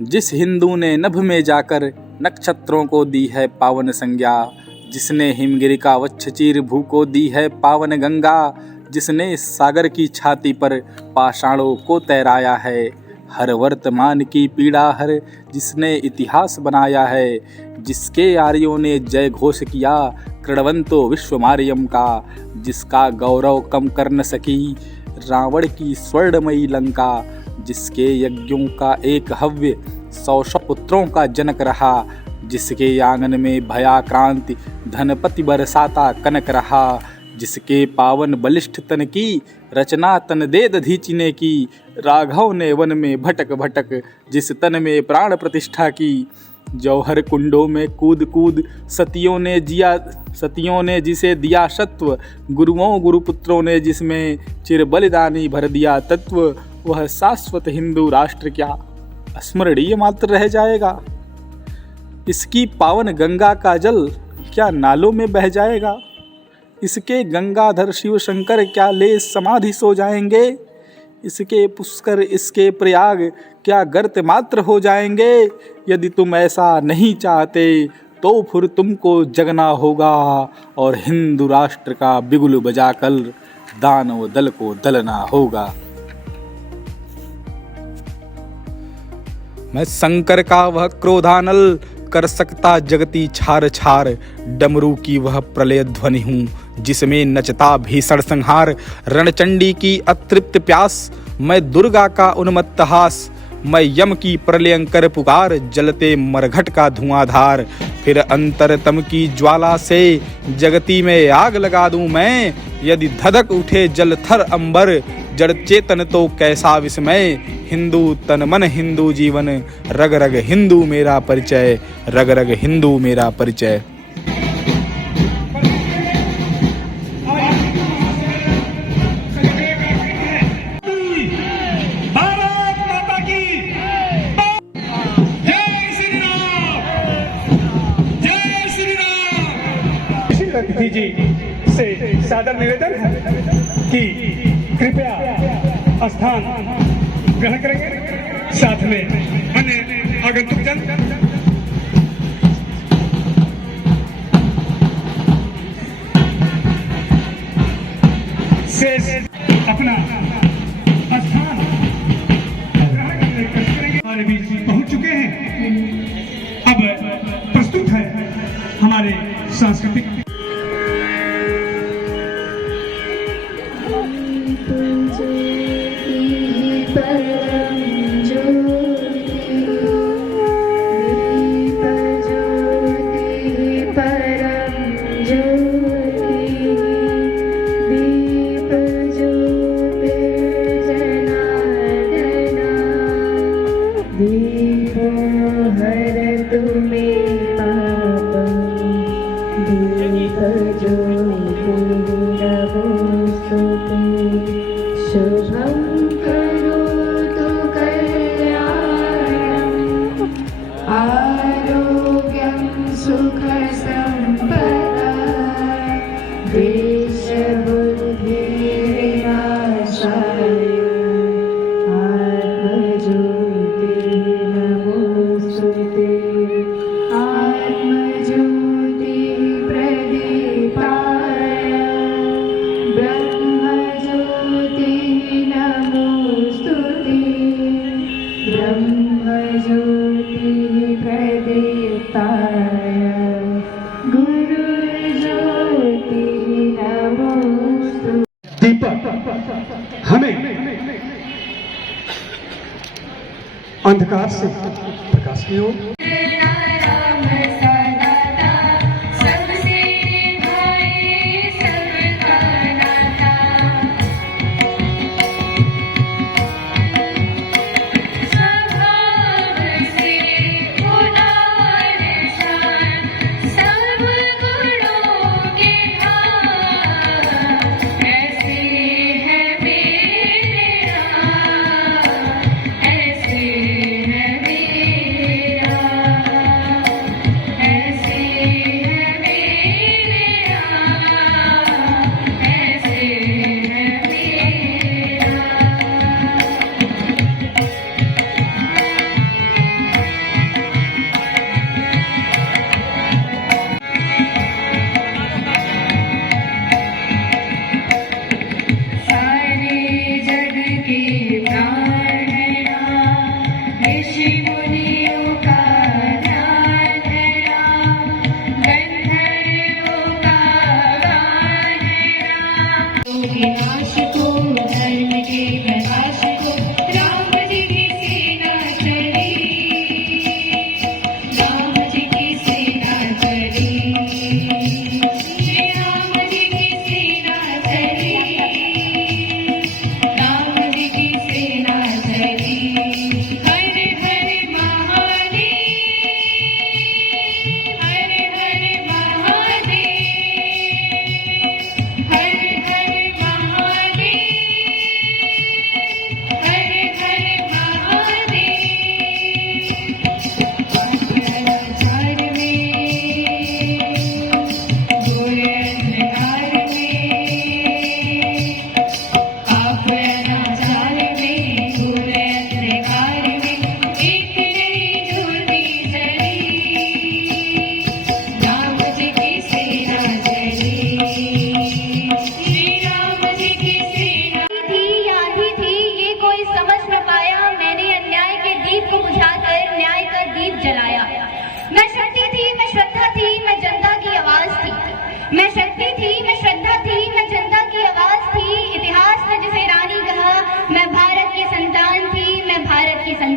जिस हिंदू ने नभ में जाकर नक्षत्रों को दी है पावन संज्ञा, जिसने हिमगिरि का वच्छ चीर भू को दी है पावन गंगा, जिसने सागर की छाती पर पाषाणों को तैराया है, हर वर्तमान की पीड़ा हर जिसने इतिहास बनाया है, जिसके आर्यों ने जय घोष किया कृणवंतो विश्वमार्यम का, जिसका गौरव कम कर न सकी रावण की स्वर्णमयी लंका, जिसके यज्ञों का एक हव्य 100 पुत्रों का जनक रहा, जिसके आंगन में भयाक्रांति धनपति बरसाता कनक रहा, जिसके पावन बलिष्ठ तन की रचना तन दे दधीचि ने की, राघव ने वन में भटक भटक जिस तन में प्राण प्रतिष्ठा की, जौहर कुंडों में कूद कूद सतियों ने जिसे दिया सत्व, गुरुओं गुरुपुत्रों ने जिसमें चिर बलिदानी भर दिया तत्व, वह शाश्वत हिंदू राष्ट्र क्या स्मरणीय मात्र रह जाएगा? इसकी पावन गंगा का जल क्या नालों में बह जाएगा? इसके गंगाधर शिव शंकर क्या ले समाधि सो जाएंगे? इसके पुष्कर इसके प्रयाग क्या गर्त मात्र हो जाएंगे? यदि तुम ऐसा नहीं चाहते तो फिर तुमको जगना होगा और हिंदू राष्ट्र का बिगुल बजाकर दानव दल को दलना होगा। मैं शंकर का वह क्रोधानल कर सकता जगती छार छार, डमरू की वह प्रलय ध्वनि हूँ जिसमें नचता भीषण संहार, रणचंडी की अतृप्त प्यास मैं दुर्गा का उन्मत्त हास, मैं यम की प्रलयंकर पुकार जलते मरघट का धुआंधार, फिर अंतरतम की ज्वाला से जगती में आग लगा दूं मैं, यदि धधक उठे जल थर अंबर जड़ चेतन तो कैसा विस्मय, हिंदू तन मन हिंदू जीवन रग रग हिंदू मेरा परिचय, रग रग हिंदू मेरा परिचय। जी से सादर निवेदन है कि कृपया स्थान ग्रहण करेंगे, साथ में अन्य आगंतुक जन से अपना स्थान ग्रहण करेंगे। हमारे बीच पहुंच चुके हैं। अब प्रस्तुत है हमारे सांस्कृतिक हमें अंधकार से प्रकाश की ओर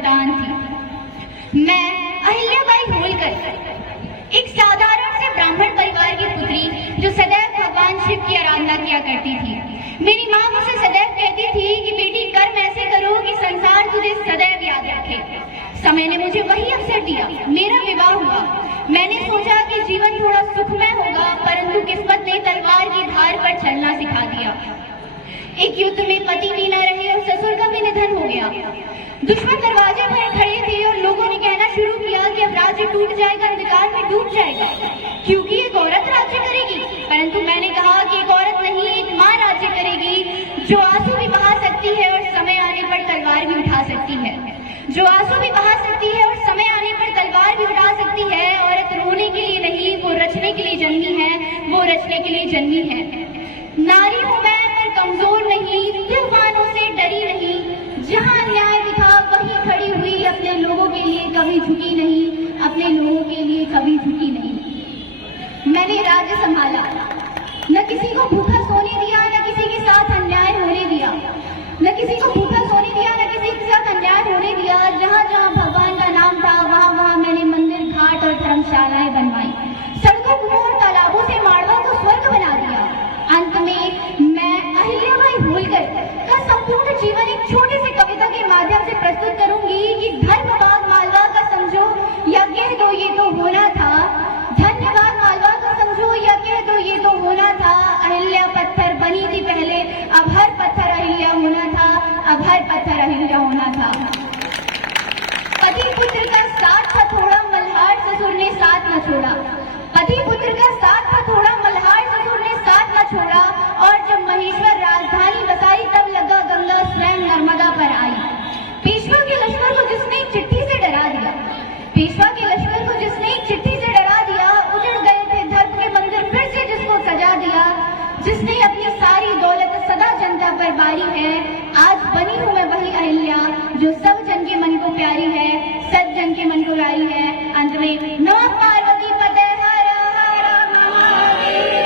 संतान थी। मैं अहिल्याबाई होलकर, एक साधारण से ब्राह्मण परिवार की पुत्री जो सदैव भगवान शिव की आराधना किया करती थी। मेरी माँ मुझसे सदैव कहती थी कि बेटी कर्म ऐसे करो कि संसार तुझे सदैव याद रखे। समय ने मुझे वही अवसर दिया, मेरा विवाह हुआ। मैंने सोचा कि जीवन थोड़ा सुखमय होगा, परंतु किस्मत ने तलवार की धार पर चलना सिखा दिया। एक युद्ध में पति भी न रहे और ससुर का भी निधन हो गया। दुश्मन दरवाजे पर खड़े थे और लोगों ने कहना शुरू किया कि अब राज्य टूट जाएगा, अंधकार में डूब जाएगा, क्योंकि एक औरत राज्य करेगी। परंतु मैंने कहा कि एक औरत नहीं, एक माँ राज्य करेगी जो आंसू भी बहा सकती है और समय आने पर तलवार भी उठा सकती है। जो आंसू भी बहा सकती है और समय आने पर तलवार भी उठा सकती है। औरत रोने के लिए नहीं, वो रचने के लिए जन्मी है, वो रचने के लिए जन्मी है। नारी हूँ मैं पर कमजोर नहीं, तूफानों से डरी नहीं। जहाँ अन्याय दिखा वहीं खड़ी हुई, अपने लोगों के लिए कभी झुकी नहीं, अपने लोगों के लिए कभी झुकी नहीं। मैंने राज्य संभाला, न किसी को भूखा सोने दिया, न किसी के साथ अन्याय होने दिया। न किसी को भूखा सोने दिया, न किसी के साथ अन्याय होने दिया। जहाँ जहाँ भगवान का नाम था वहाँ वहाँ मैंने मंदिर, घाट और धर्मशालाएं बनवाई। सड़कों, कुओं और तालाबों से माड़वा को स्वर्ग बना दिया। अंत में मैं अहिल्याबाई होलकर का संपूर्ण जीवन एक छोटे से कविता के माध्यम से प्रस्तुत करूंगी कि धन्यवाद मालवा का समझो या कह दो ये तो होना था। धन्यवाद मालवा का समझो या कह दो ये तो होना था। अहिल्या पत्थर बनी थी पहले, अब हर पत्थर अहिल्या होना था, अब हर पत्थर अहिल्या होना था। पति पुत्र का साथ था थोड़ा, मल्हार ससुर ने साथ न छोड़ा। पति पुत्र का साथ था थोड़ा, मल्हार ससुर ने साथ न छोड़ा। और जब महेश्वर राजधानी बसाई तब लगा गंगा स्वयं नर्मदा पर आई। पेशवा के लश्कर को जिसने एक चिट्ठी से डरा दिया, पेशवा के लश्कर को जिसने एक चिट्ठी से डरा दिया। उजड़ गए थे धर्म के मंदिर फिर से जिसको सजा दिया। जिसने अपनी सारी दौलत सदा जनता पर बारी है। आज बनी हूँ मैं वही अहिल्या जो सब जन के मन को प्यारी है, सब जन के मन को प्यारी है। अंत में नमः पार्वती पते हर हर महादेव।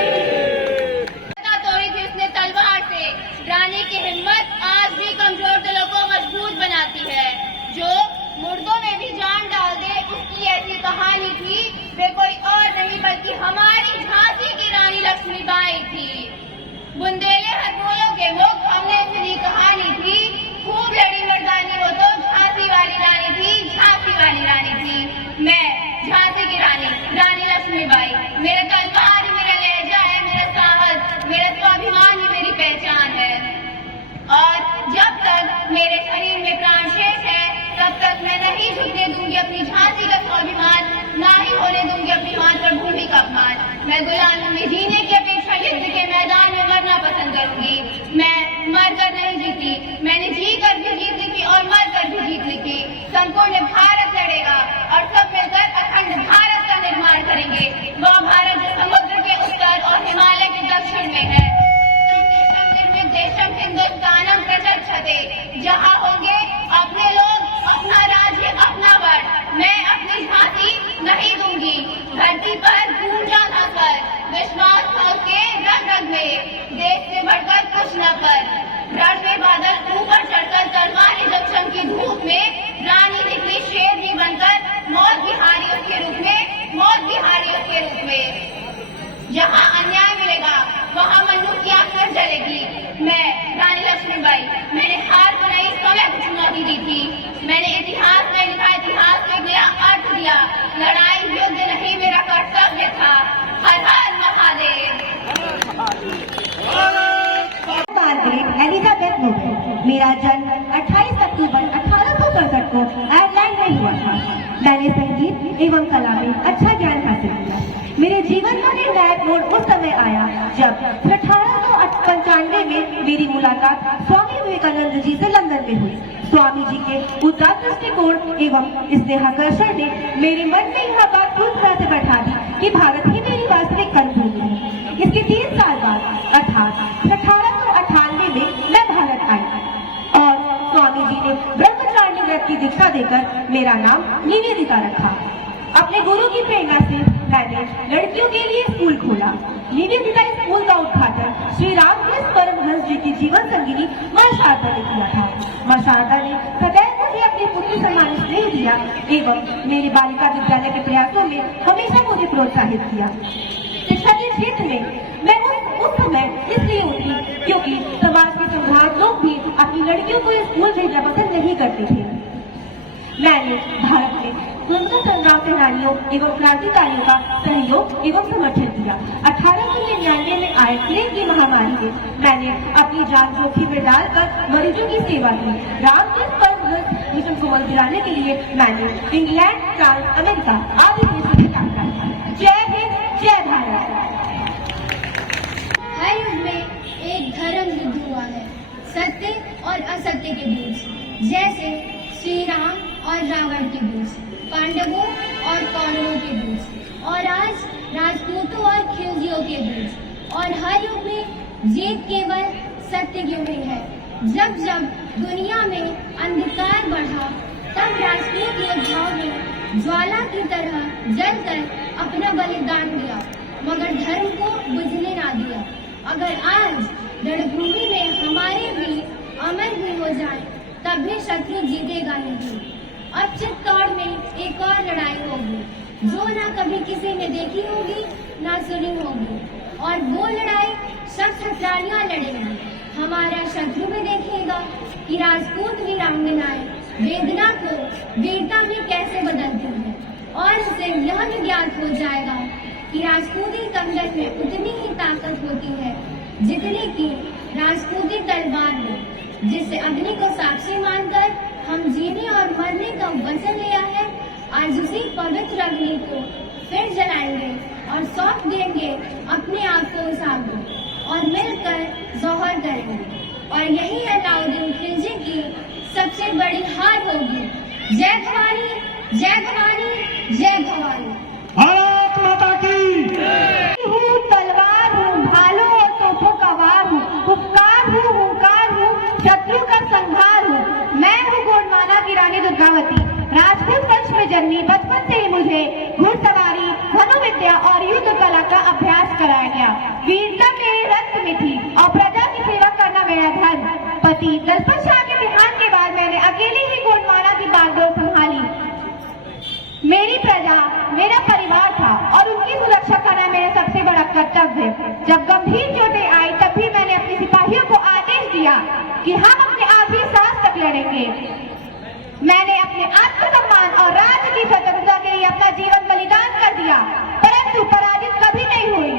तोड़ी थी उसने तलवार से, डराने की हिम्मत आज भी कमजोर दिलों को मजबूत बनाती है। जो मुर्दों में भी जान डाल दे उसकी ऐसी कहानी थी। वे कोई और नहीं बल्कि हमारी झांसी की रानी लक्ष्मीबाई थी। बुंदेले हथौड़ों के मुख हमने सुनी कहानी थी। खूब लड़ी मर्दानी वो तो झांसी वाली रानी थी, झांसी वाली रानी थी। मैं झांसी की रानी, रानी लक्ष्मीबाई। मेरा तलवार ही मेरा लहजा है, मेरा साहस, मेरा स्वाभिमान ही मेरी पहचान है। और जब तक मेरे शरीर में प्राण शेष है तब तक मैं नहीं झुकने दूंगी अपनी झांसी का स्वाभिमान, ना ही होने दूंगी अपनी मातृभूमि का अपमान। मैं गुलामी में जीने की अपेक्षा युद्ध के मैदान में मरना पसंद करूंगी। मैं मर कर नहीं जीती, मैंने जी कर भी जीत ली थी और मर कर भी जीत ली थी। संपूर्ण भारत लड़ेगा और सब मिलकर अखंड भारत का निर्माण करेंगे। वह भारत जो समुद्र के उत्तर और हिमालय के दक्षिण में है। देशम हिंदुस्तानम प्रचक्षते, जहाँ होंगे अपने लोग, अपना राज्य, अपना वर्ण। मैं अपनी झांसी नहीं दूंगी। धरती पर गूंजा न कर, विश्वास था उसके रग रग में, देश से बढ़कर कुछ न कर। रण में बादल ऊपर चढ़कर तलवारें जब चमकी धूप में, रानी निकली शेरनी बनकर, मौत बिहारी उसके रूप में, मौत बिहारी उसके रूप में। जहाँ अन्याय मिलेगा वहाँ मनुष्य की आंखें जलेगी। मैं रानी लक्ष्मीबाई, मैंने हार को नहीं समय को चुनौती दी थी। मैंने इतिहास में लिखा, इतिहास को एक नया अर्थ दिया। लड़ाई युद्ध नहीं मेरा कर्तव्य था। हर हर महादेव। Margaret Elizabeth Noble. मेरा जन्म 28 अक्टूबर 1867 को आयरलैंड में हुआ था। मैंने संगीत एवं कला में अच्छा ज्ञान हासिल किया। मेरे जीवन का निर्णायक मोड़ उस समय आया जब 1895 में मेरी मुलाकात स्वामी विवेकानंद जी से लंदन में हुई। स्वामी जी के उदार दृष्टिकोण एवं स्नेहाकर्षण ने मेरे मन में यह बात पूरी तरह से बैठा दी कि भारत ही मेरी वास्तविक कर्मभूमि है। इसके 3 साल बाद अर्थात 1898 में मैं भारत आई और स्वामी जी ने ब्रह्मचारिणी व्रत की दीक्षा देकर मेरा नाम निवेदिता रखा। अपने गुरु की प्रेरणा से मैंने लड़कियों के लिए स्कूल खोला। निवेदिता स्कूल का उद्घाटन श्री रामकृष्ण परमहंस जी की जीवन संगिनी मां शारदा ने किया था। मां शारदा ने सदैव मुझे अपनी पुत्री समान किया एवं मेरे बालिका विद्यालय के प्रयासों में हमेशा मुझे प्रोत्साहित किया। शिक्षा के क्षेत्र में मैं उस समय इसलिए उठी क्योंकि समाज के संघात लोग भी अपनी लड़कियों को स्कूल भेजना पसंद नहीं करते थे। मैंने भारत में स्वतंत्रता संग्राम सेनानियों एवं क्रांतिकारियों का सहयोग एवं समर्थन किया। 1899 में आए प्लेग की महामारी में मैंने अपनी जान जोखिम में डालकर मरीजों की सेवा की। रामकृष्ण परमहंस मिशन को बल दिलाने के लिए मैंने इंग्लैंड, फ्रांस, अमेरिका आदि देशों की यात्रा की। जय हिंद, जय भारत। हर युग में एक धर्म युद्ध हुआ है, सत्य और असत्य के बीच, जैसे श्री राम और रावण के बीच, पांडवों और कौरवों के बीच, और आज राजपूतों और खिलजियों के बीच। और हर युग में जीत केवल सत्य की हुई है। जब जब दुनिया में अंधकार बढ़ा, तब राजपूत योद्धाओं ने ज्वाला की तरह जलकर अपना बलिदान दिया, मगर धर्म को बुझने ना दिया। अगर आज रणभूमि में हमारे भी अमर भी हो जाए, तब भी शत्रु जीतेगा नहीं। अब चित्तौड़ में एक और लड़ाई होगी, जो ना कभी किसी ने देखी होगी ना सुनी होगी, और वो लड़ाई शख्स हथियारियां लड़ेंगे। हमारा शत्रु भी देखेगा कि राजपूत वीरांगनाएं वेदना को वीरता में कैसे बदलती है, और उसे यह भी ज्ञात हो जाएगा कि राजपूती कंगन में उतनी ही ताकत होती है जितनी कि राजपूती तलवार में, जिससे अग्नि को साक्षी मानकर हम जीने और मरने का वचन लिया है। आज उसी पवित्र अग्नि को फिर जलाएंगे और सौंप देंगे अपने आप को उस आग को, और मिलकर जौहर करेंगे। और यही अलाउद्दीन खिलजी की सबसे बड़ी हार होगी। जय भवानी, जय भवानी, जय भवानी। भारत माता की हूँ, तलवार हूँ, भालों और तोपों का वार हूँ, उपकार हूँ, हुंकार हूँ, शत्रु का संहार हूँ। मैं हूँ गोंडमाना की रानी दुर्गावती, राजपूत वंश में जन्मी। बचपन से ही मुझे घुड़सवारी, धनुर्विद्या और युद्ध कला का अभ्यास कराया गया। वीरता मेरे रक्त में थी और प्रजा की सेवा करना मेरा धर्म। पति दलपत शाह के देहांत के बाद मैंने अकेले ही गोंडमाना की बागडोर संभाली। मेरी प्रजा मेरा परिवार था और उनकी सुरक्षा करना मेरा सबसे बड़ा कर्तव्य। जब गंभीर चोटें आई, तब भी मैंने अपने सिपाहियों को आदेश दिया कि हम अपने आखिरी सांस तक लड़ेंगे। मैंने अपने आत्मसम्मान और राज्य की स्वतंत्रता के लिए अपना जीवन बलिदान कर दिया, परंतु पराजित कभी नहीं हुई,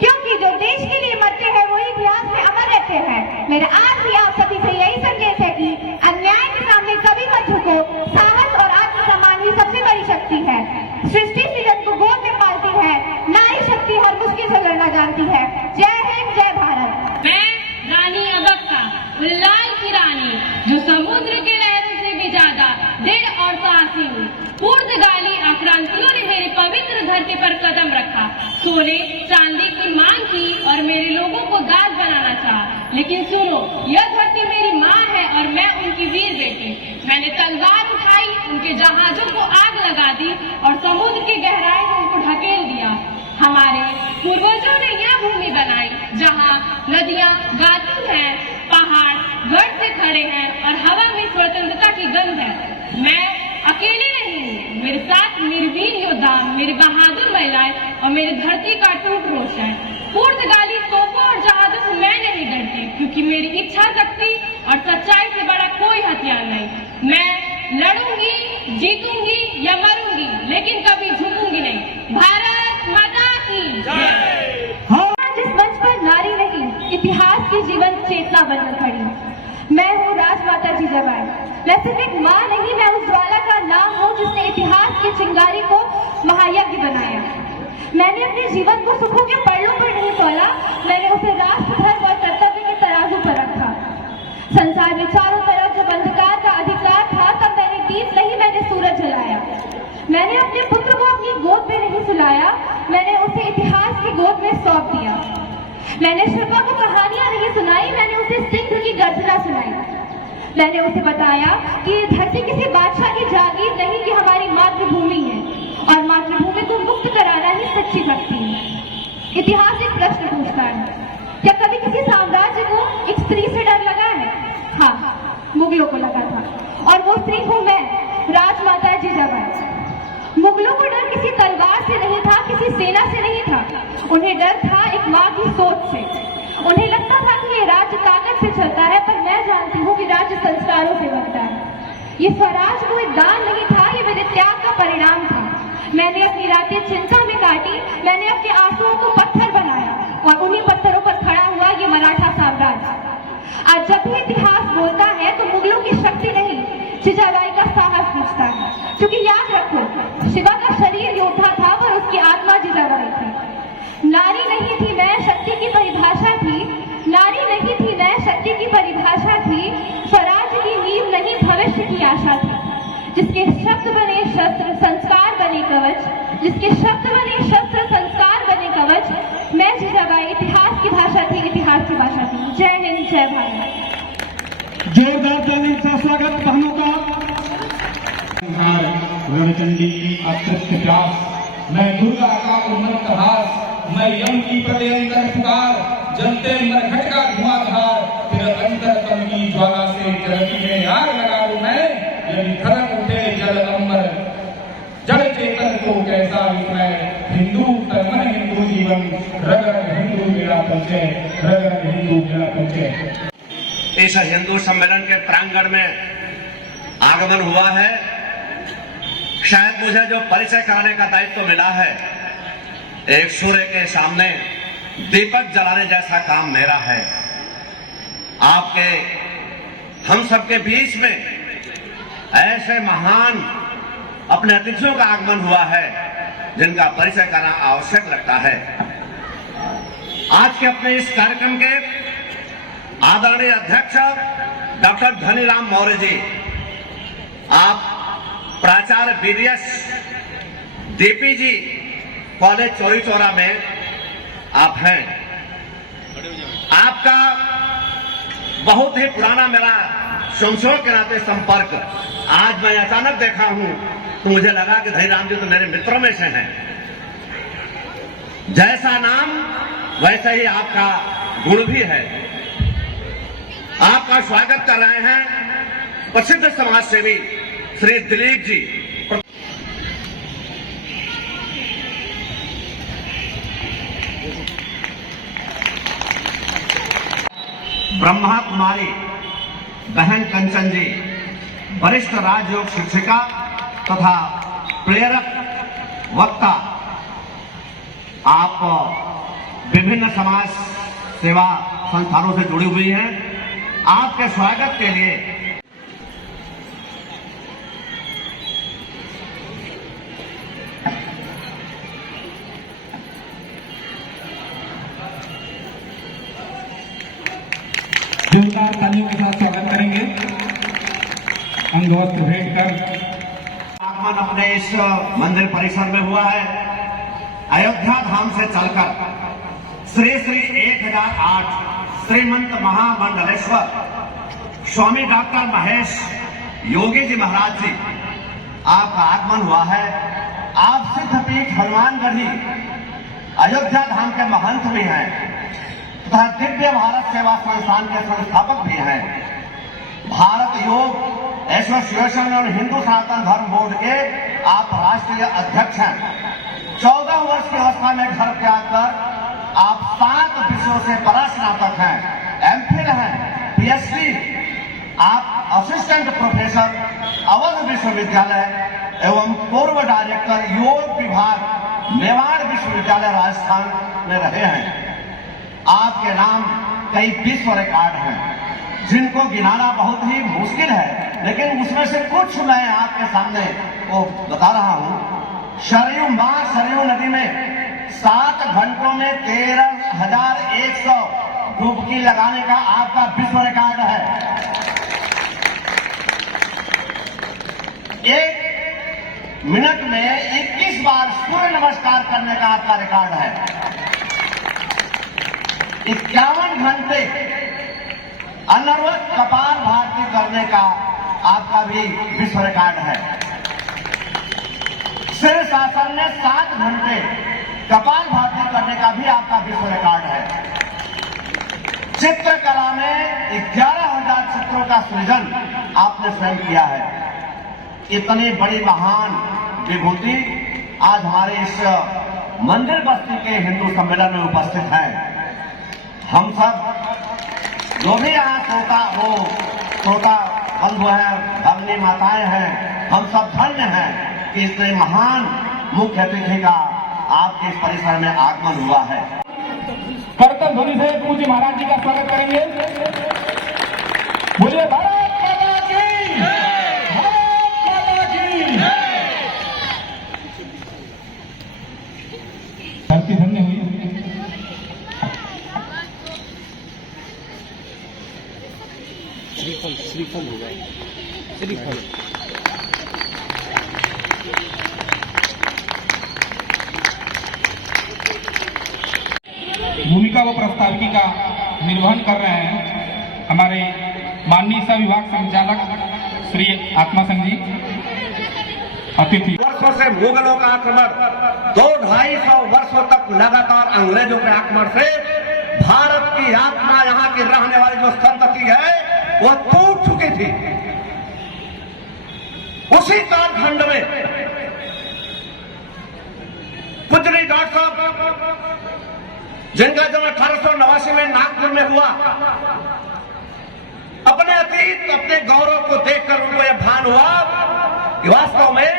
क्योंकि जो देश के लिए मरते हैं वही इतिहास में अमर रहते हैं। मेरा आज भी आप सभी से यही संदेश है कि अन्याय के सामने कभी मत झुको। साहस और आत्मसम्मान ही सबसे बड़ी शक्ति है। सृष्टि सृजन को गोद में पालती है, नारी शक्ति हर मुश्किल से लड़ना जानती है। जय हिंद, जय भारत। मैं रानी अबक्का, उल्लाल की रानी, जो समुद्र के लहरों से भी ज्यादा दृढ़ और साहसी हूँ। पुर्तगाली आक्रांतियों ने मेरे पवित्र धरती पर कदम रखा, सोने चांदी की मांग की और मेरे लोगों को दास बनाना चाहा। लेकिन सुनो, यह धरती मेरी माँ है और मैं उनकी वीर बेटी। मैंने तलवार उठाई, उनके जहाजों को आग लगा दी और समुद्र की गहराई में उनको ढकेल दिया। हमारे पूर्वजों ने यह भूमि बनाई जहाँ नदियाँ गाती हैं, पहाड़ गर्व से खड़े हैं और हवा में स्वतंत्रता की गंध है। मैं अकेले नहीं हूँ, मेरे साथ मेरे वीर योद्धा, मेरी बहादुर महिलाएं और मेरी धरती का टूट रोष है। पुर्तगाली तोपों और जहाजों से मैं नहीं डरती, क्योंकि मेरी इच्छा शक्ति और सच्चाई से बड़ा कोई हथियार नहीं। मैं लड़ूंगी, जीतूंगी या मरूंगी, लेकिन कभी झुकूंगी नहीं। भारत माता की जय। जिस मंच पर नारी नहीं, इतिहास की जीवन चेतना बनकर खड़ी। मैं हूँ राजमाता जिजाबाई। मैं सिर्फ एक माँ नहीं, मैं उस ज्वाला का नाम हूँ जिसने इतिहास की चिंगारी को महायज्ञ बनाया। मैंने अपने जीवन को सुखों के पड़लों पर नहीं तोला, मैंने उसे राष्ट्र, धर्म और कर्तव्य के तराजू पर रखा। संसार में चारों तरफ जब अंधकार का अधिकार था, तब मैंने दीप नहीं, मैंने सूरज जलाया। मैंने अपने पुत्र को अपनी गोद में नहीं सुलाया, मैंने उसे इतिहास की गोद में सौंप दिया। मैंने शिल्पा को कहानियां नहीं सुनाई, मैंने उसे सिंह की गर्जना सुनाई। मैंने उसे बताया कि ये धरती किसी बादशाह की जागीर नहीं, कि हमारी मातृभूमि है और मातृभूमि को मुक्त कराना ही सच्ची भक्ति है। इतिहास एक प्रश्न पूछता है, क्या कभी किसी साम्राज्य को एक स्त्री से डर लगा है? हाँ, मुगलों को लगा था, और वो स्त्री हूँ मैं, राजमाता उन्हें डर था एक माँ की सोच से। उन्हें लगता था कि ये राज्य ताकत से चलता है, पर मैं जानती हूँ कि राज्य संस्कारों से बनता है। ये स्वराज कोई दान नहीं था, ये मेरे त्याग का परिणाम था। मैंने अपनी रातें चिंता में काटी, मैंने अपने आंसुओं को पत्थर बनाया और उन्हीं पत्थरों पर खड़ा हुआ ये मराठा साम्राज्य। आज जब भी इतिहास बोलता है तो मुगलों की शक्ति नहीं, जिजाबाई का साहस पूछता है। क्योंकि याद रखो, शिवा का शरीर योद्धा था पर उसकी आत्मा जिजाबाई थी। नारी नहीं थी मैं, शक्ति की परिभाषा थी। नारी नहीं थी मैं, शक्ति की परिभाषा थी। स्वराज की नींव नहीं, भविष्य की आशा थी। जिसके शब्द बने शस्त्र, संस्कार बने कवच। जिसके शब्द बने शस्त्र, संस्कार बने कवच। मैं जिजाबाई इतिहास की भाषा थी, इतिहास की भाषा थी। जय हिंद, जय भारत। जोरदार ताली का स्वागत बहनों का। रणचंडी की अतृप्त प्यास, मैं दुर्गा का उन्नत हास, मैं यम की प्रलयंकर पुकार, जलते मरघट का धुआंधार, फिर अंतर तम की ज्वाला से जलती में आग लगा दूं मैं। यदि धड़क उठे जल अंबर, जड़ चेतन को कैसा विस्मय। हिंदू तन मन हिंदू जीवन, रग रग हिंदू मेरा परिचय, रग रग हिंदू मेरा परिचय। इस हिंदू सम्मेलन के प्रांगण में आगमन हुआ है। शायद मुझे जो परिचय कराने का दायित्व मिला है, एक सूर्य के सामने दीपक जलाने जैसा काम मेरा है। आपके हम सबके बीच में ऐसे महान अपने अतिथियों का आगमन हुआ है जिनका परिचय करना आवश्यक लगता है। आज के अपने इस कार्यक्रम के आदरणीय अध्यक्ष डॉक्टर धनीराम मौर्य जी, आप प्राचार्य बीडीएस डीपी जी कॉलेज चौरी चौरा में आप हैं। आपका बहुत ही पुराना मेरा संशोधन के नाते संपर्क, आज मैं अचानक देखा हूं तो मुझे लगा कि धनीराम जी तो मेरे मित्रों में से हैं। जैसा नाम वैसे ही आपका गुण भी है। आपका स्वागत कर रहे हैं प्रसिद्ध समाज सेवी श्री दिलीप जी। ब्रह्मा कुमारी बहन कंचन जी, वरिष्ठ राजयोग शिक्षिका तथा प्रेरक वक्ता, आप विभिन्न समाज सेवा संस्थानों से जुड़ी हुई हैं। आपके स्वागत के लिए जोरदार तालियों के साथ स्वागत करेंगे। अंगवस्त्र भेंट कर आगमन अपने इस मंदिर परिसर में हुआ है। अयोध्या धाम से चलकर श्री श्री 1008 श्रीमंत महामंडलेश्वर स्वामी डॉक्टर महेश योगी जी महाराज जी, आपका आगमन हुआ है। आप सिद्धपीठ हनुमानगढ़ी अयोध्या धाम के महंत भी हैं तथा दिव्य भारत सेवा संस्थान के संस्थापक भी हैं। भारत योग एसोसिएशन और हिंदू सनातन धर्म बोर्ड के आप राष्ट्रीय अध्यक्ष हैं। 14 वर्ष की अवस्था में घर त्याग कर आप 7 विषयों से परास्नातक हैं, एमफिल हैं, पीएचडी। आप असिस्टेंट प्रोफेसर अवध विश्वविद्यालय एवं पूर्व डायरेक्टर योग विभाग मेवाड़ विश्वविद्यालय राजस्थान में रहे हैं। आपके नाम कई विश्व रिकॉर्ड हैं जिनको गिनाना बहुत ही मुश्किल है, लेकिन उसमें से कुछ मैं आपके सामने वो बता रहा हूं। सरयू नदी में 7 घंटों में 13,100 डुबकी लगाने का आपका विश्व रिकॉर्ड है। 1 मिनट में 21 बार सूर्य नमस्कार करने का आपका रिकॉर्ड है। 51 घंटे अनवरत कपाल भाती करने का आपका भी विश्व रिकॉर्ड है। सिर शासन ने 7 घंटे कपाल भाती करने का भी आपका विश्व रिकॉर्ड है। चित्रकला में 11,000 चित्रों का सृजन आपने स्वयं किया है। इतनी बड़ी महान विभूति आज हमारे इस मंदिर बस्ती के हिंदू सम्मेलन में उपस्थित हैं। हम सब जो भी यहाँ श्रोता बंधु हैं, भगनी माताएं हैं, हम सब धन्य हैं कि इतने महान मुख्य अतिथि का आपके इस परिसर में आगमन हुआ है। करतल ध्वनि से पूज्य महाराज जी का स्वागत करेंगे। बोलिए भारत माता की, भारत माता की। धरती धन्य हुई। श्रीफल होगा, श्रीफल। भूमिका व प्रस्ताविकी का निर्वहन कर रहे हैं हमारे माननीय सह विभाग संचालक श्री आत्मा सिंह जी। अतिथि वर्षों से मुगलों का आक्रमण, 200-250 वर्षों तक लगातार अंग्रेजों के आक्रमण से भारत की आत्मा, यहाँ की रहने वाली जो संतति है वह टूट चुकी थी। उसी कालखंड में पुजरी डॉक्टर साहब, जिनका जन्म 1889 में नागपुर में हुआ, अपने अतीत, अपने गौरव को देखकर उनको यह भान हुआ कि वास्तव में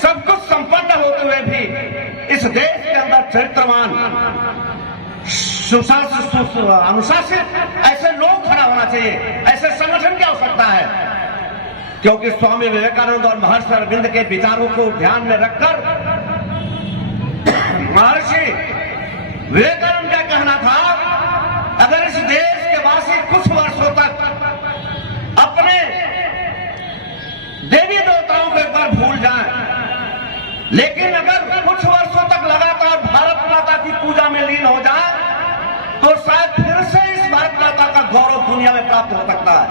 सब कुछ संपन्न होते हुए भी इस देश के अंदर चरित्रवान, अनुशासित ऐसे लोग खड़ा होना चाहिए, ऐसे संगठन की आवश्यकता है। क्योंकि स्वामी विवेकानंद और महर्षि अरविंद के विचारों को ध्यान में रखकर महर्षि विवेकानंद का कहना था, अगर इस देश के वासी कुछ वर्षों तक अपने देवी देवताओं को एक बार भूल जाएं, लेकिन अगर कुछ वर्षों तक लगातार भारत माता की पूजा में लीन हो जाए तो शायद फिर से इस भारत माता का गौरव दुनिया में प्राप्त हो सकता है।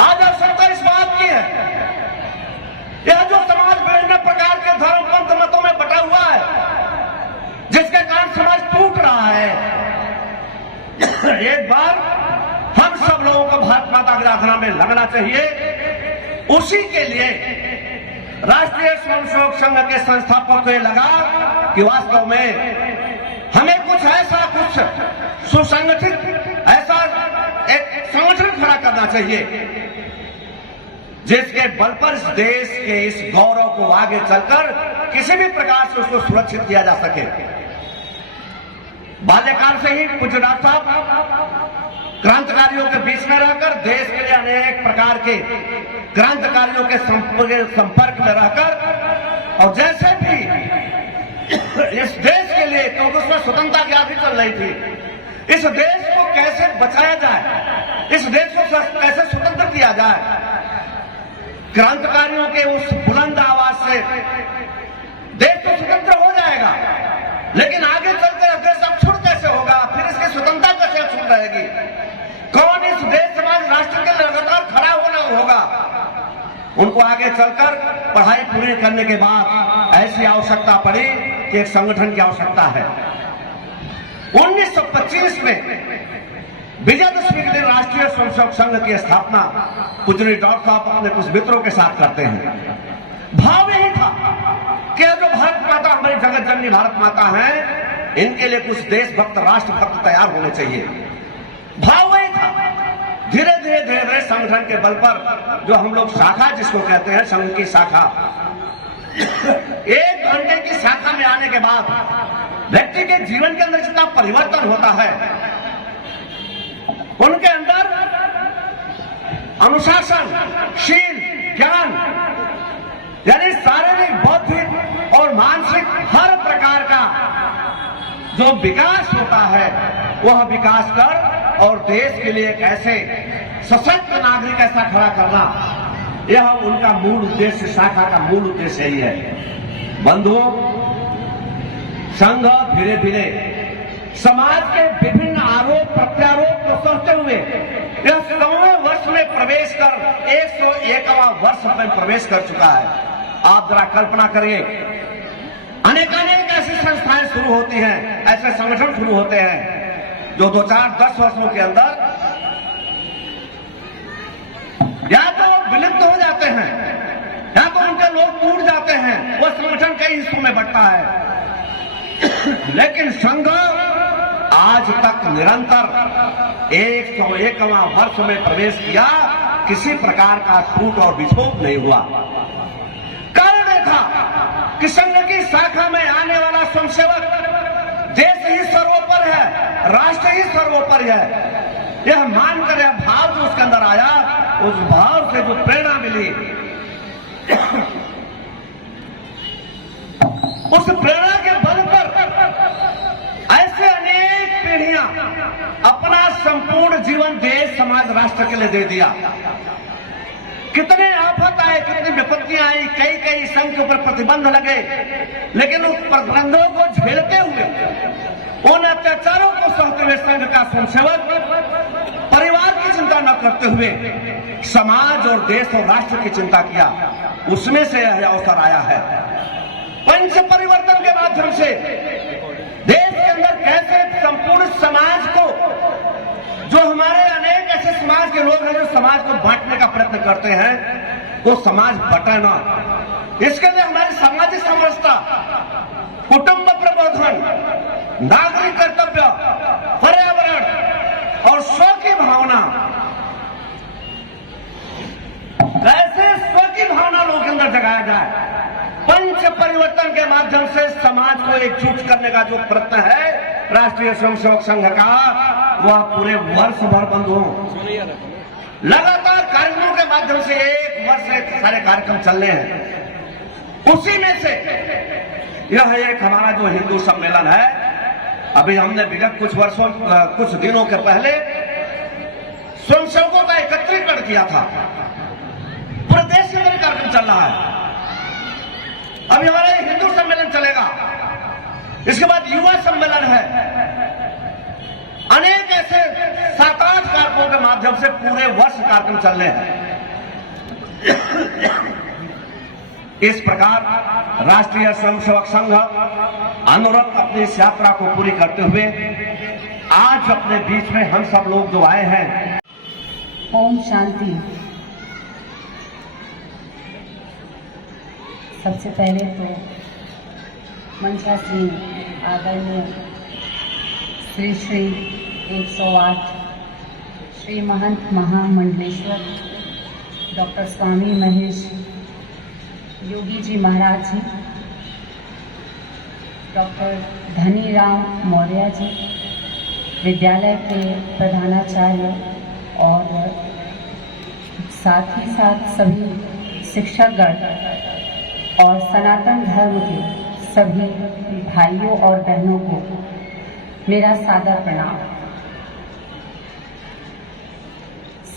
आज आवश्यकता इस बात की है, यह जो समाज विभिन्न प्रकार के धर्म पंथ मतों में बटा हुआ है, जिसके कारण समाज टूट रहा है, एक बार हम सब लोगों को भारत माता की आराधना में लगना चाहिए। उसी के लिए राष्ट्रीय स्वयंसेवक संघ के संस्थापक को लगा कि वास्तव में हमें कुछ सुसंगठित ऐसा एक संगठन खड़ा करना चाहिए जिसके बल पर इस देश के इस गौरव को आगे चलकर किसी भी प्रकार से उसको सुरक्षित किया जा सके। बाल्यकाल से ही पूज्य डॉक्टर साहब क्रांतिकारियों के बीच में रहकर देश के लिए अनेक प्रकार के क्रांतिकारियों के संपर्क में रहकर, और जैसे भी इस देश के लिए, क्योंकि उसमें स्वतंत्रता की आंधी चल रही थी, इस देश को कैसे बचाया जाए, इस देश को कैसे स्वतंत्र किया जाए, क्रांतिकारियों के उस बुलंद आवाज से देश तो स्वतंत्र हो जाएगा, लेकिन आगे चलकर देश अक्षुण्ण कैसे होगा, फिर इसकी स्वतंत्रता कैसे अक्षुण्ण रहेगी, कौन इस देश समाज राष्ट्र के लगातार खड़ा होना होगा। उनको आगे चलकर पढ़ाई पूरी करने के बाद ऐसी आवश्यकता पड़ी कि एक संगठन की आवश्यकता है। 1925 में विजयदशमी के दिन राष्ट्रीय स्वयंसेवक संघ की स्थापना पूज्य डॉक्टर साहब अपने कुछ मित्रों के साथ करते हैं। भाव यही था कि जो भारत माता हमारी जगत जननी भारत माता है, इनके लिए कुछ देशभक्त राष्ट्रभक्त तैयार होने चाहिए। भाव वही था। धीरे धीरे संगठन के बल पर जो हम लोग शाखा जिसको कहते हैं, संघ की शाखा, 1 घंटे की शाखा में आने के बाद व्यक्ति के जीवन के अंदर जितना परिवर्तन होता है, उनके अंदर अनुशासन, शील, ज्ञान, यानी शारीरिक, बौद्धिक और मानसिक हर प्रकार का जो विकास होता है, वह विकास कर और देश के लिए एक ऐसे सशक्त नागरिक ऐसा खड़ा करना, यह उनका मूल उद्देश्य, शाखा का मूल उद्देश्य ही है। बंधुओं, संघ धीरे धीरे समाज के विभिन्न आरोप प्रत्यारोप को सोचते हुए यह 100वें वर्ष में प्रवेश कर 101वां वर्ष में प्रवेश कर चुका है। आप जरा कल्पना करिए, अनेक ऐसी संस्थाएं शुरू होती हैं, ऐसे संगठन शुरू होते हैं जो 2-4-10 वर्षों के अंदर या तो विलुप्त हो जाते हैं या तो उनके लोग टूट जाते हैं, वो संगठन कई हिस्सों में बंटता है। लेकिन संघ आज तक निरंतर 101वां वर्ष में प्रवेश किया, किसी प्रकार का टूट और विक्षोभ नहीं हुआ। कारण यह था कि संघ की शाखा में आने वाला स्वयंसेवक देश ही सर्वोपरि है, राष्ट्र ही सर्वोपरि है, यह मानकर यह भाव जो उसके अंदर आया, उस भाव से जो प्रेरणा मिली, उस प्रेरणा के बल पर ऐसे अनेक पीढ़ियां अपना संपूर्ण जीवन देश समाज राष्ट्र के लिए दे दिया। कितने आफत आए, कितनी विपत्तियां आई, कई कई संघ के ऊपर प्रतिबंध लगे, लेकिन उस प्रतिबंधों को झेलते हुए, उन अत्याचारों को सहते हुए संघ का स्वयंसेवक परिवार की चिंता न करते हुए समाज और देश और राष्ट्र की चिंता किया। उसमें से यह अवसर आया है। पंच परिवर्तन के माध्यम से देश के अंदर कैसे संपूर्ण समाज को, जो हमारे अनेक ऐसे समाज के लोग हैं जो समाज को बांटने का प्रयत्न करते हैं, वो समाज बटे ना। इसके लिए हमारी सामाजिक समरसता, कुटुंब प्रबोधन, नागरिक कर्तव्य, पर्यावरण और स्व की भावना, कैसे स्व की भावना लोगों के अंदर जगाया जाए। पंच परिवर्तन के माध्यम से समाज को एकजुट करने का जो प्रयत्न है राष्ट्रीय स्वयंसेवक संघ का, वह पूरे वर्ष भर बंद हो। लगातार कार्यक्रमों के माध्यम से एक वर्ष से सारे कार्यक्रम चल रहे हैं। उसी में से यह एक हमारा जो हिंदू सम्मेलन है, अभी हमने विगत कुछ दिनों के पहले स्वयंसेवकों का एकत्रीकरण किया था। पूरे देश में कार्यक्रम चल रहा है। अभी हमारा हिंदू सम्मेलन चलेगा, इसके बाद युवा सम्मेलन है। अनेक ऐसे 7-8 कार्यक्रमों के माध्यम से पूरे वर्ष कार्यक्रम चल रहे हैं। इस प्रकार राष्ट्रीय स्वयंसेवक संघ अनुरक्त अपनी इस यात्रा को पूरी करते हुए आज अपने बीच में हम सब लोग जो आए हैं। ओम शांति। सबसे पहले तो मंचासीन आदरणीय श्री श्री 108 श्री महंत महामंडलेश्वर डॉक्टर स्वामी महेश योगी जी महाराज जी, डॉक्टर धनीराम मौर्य जी, विद्यालय के प्रधानाचार्य और साथ ही साथ सभी शिक्षकगण और सनातन धर्म के सभी भाइयों और बहनों को मेरा सादर प्रणाम।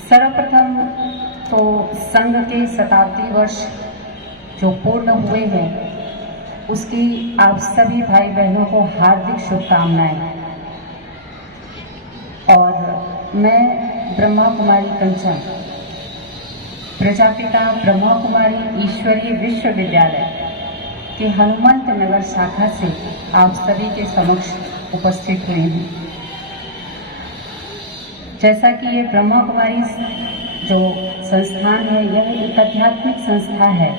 सर्वप्रथम तो संघ के शताब्दी वर्ष जो पूर्ण हुए हैं, उसकी आप सभी भाई बहनों को हार्दिक शुभकामनाएं। और मैं ब्रह्मा कुमारी कंचन, प्रजापिता ब्रह्मा कुमारी ईश्वरीय विश्वविद्यालय के हनुमंत नगर शाखा से आप सभी के समक्ष उपस्थित हुई हूँ। जैसा कि ये ब्रह्मा कुमारी जो संस्थान है, यह एक आध्यात्मिक संस्था है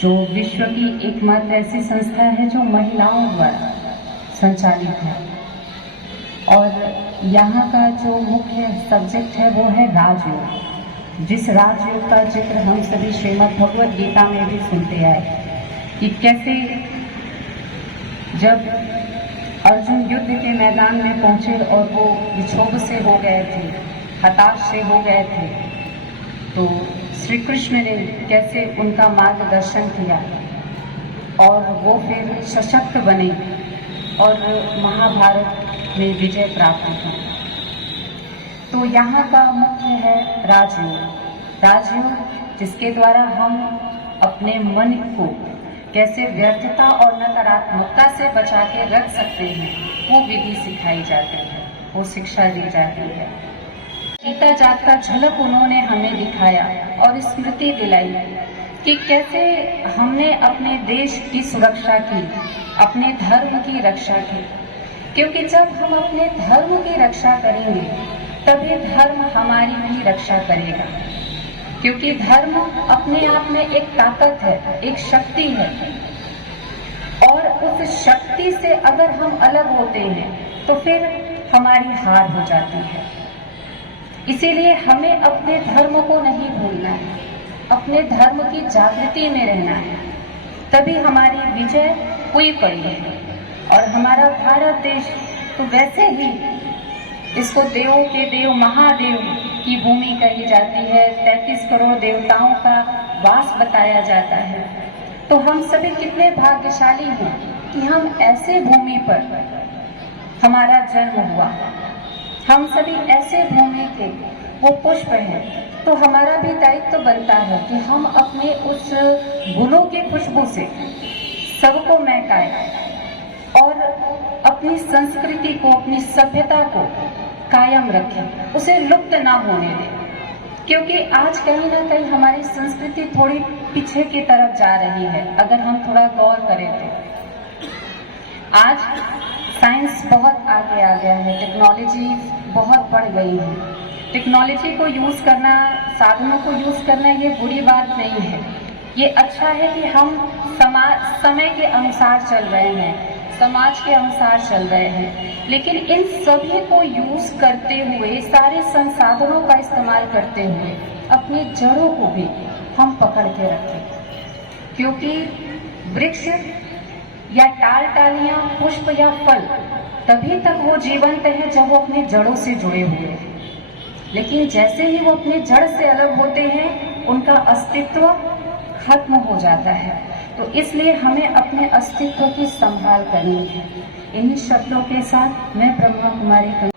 जो विश्व की एकमात्र ऐसी संस्था है जो महिलाओं द्वारा संचालित है। और यहाँ का जो मुख्य सब्जेक्ट है वो है राजयोग, जिस राजयोग का जिक्र हम सभी श्रीमद् भगवद गीता में भी सुनते आए कि कैसे जब अर्जुन युद्ध के मैदान में पहुंचे और वो विक्षोभ से हो गए थे, हताश से हो गए थे, तो श्री कृष्ण ने कैसे उनका मार्गदर्शन किया और वो फिर सशक्त बने और महाभारत में विजय प्राप्त की। तो यहाँ का मुख्य है राजयोग। राजयोग जिसके द्वारा हम अपने मन को कैसे व्यर्थता और नकारात्मकता से बचा के रख सकते हैं, वो विधि सिखाई जाती है, वो शिक्षा दी जाती है। गीता जात का झलक उन्होंने हमें दिखाया और स्मृति दिलाई कि कैसे हमने अपने देश की सुरक्षा की, अपने धर्म की रक्षा की। क्योंकि जब हम अपने धर्म की रक्षा करेंगे तभी धर्म हमारी भी रक्षा करेगा। क्योंकि धर्म अपने आप में एक ताकत है, एक शक्ति है, और उस उस शक्ति से अगर हम अलग होते हैं तो फिर हमारी हार हो जाती है। इसीलिए हमें अपने धर्म को नहीं भूलना है, अपने धर्म की जागृति में रहना है, तभी हमारी विजय हुई पड़ी है। और हमारा भारत देश तो वैसे ही इसको देवों के देव महादेव की भूमि कही जाती है, 33 करोड़ देवताओं का वास बताया जाता है। तो हम सभी कितने भाग्यशाली हैं कि हम ऐसे भूमि पर हमारा जन्म हुआ। हम सभी ऐसे भूमि के वो पुष्प हैं, तो हमारा भी दायित्व बनता है कि हम अपने उस गुलों की खुशबू से सबको महकाएं और अपनी संस्कृति को, अपनी सभ्यता को कायम रखें, उसे लुप्त ना होने दें। क्योंकि आज कहीं ना कहीं हमारी संस्कृति थोड़ी पीछे की तरफ जा रही है। अगर हम थोड़ा गौर करें तो आज साइंस बहुत आगे आ गया है, टेक्नोलॉजी बहुत बढ़ गई है। टेक्नोलॉजी को यूज करना, साधनों को यूज करना ये बुरी बात नहीं है। ये अच्छा है कि हम समय के अनुसार चल रहे हैं, समाज के अनुसार चल रहे हैं, लेकिन इन सभी को यूज करते हुए, सारे संसाधनों का इस्तेमाल करते हुए अपनी जड़ों को भी हम पकड़ के रखें। क्योंकि वृक्ष या टाल टालियां, पुष्प या फल तभी तक वो जीवंत है जब वो अपनी जड़ों से जुड़े हुए हैं। लेकिन जैसे ही वो अपने जड़ से अलग होते हैं, उनका अस्तित्व खत्म हो जाता है। तो इसलिए हमें अपने अस्तित्व की संभाल करनी है। इन्हीं शब्दों के साथ मैं ब्रह्मा कुमारी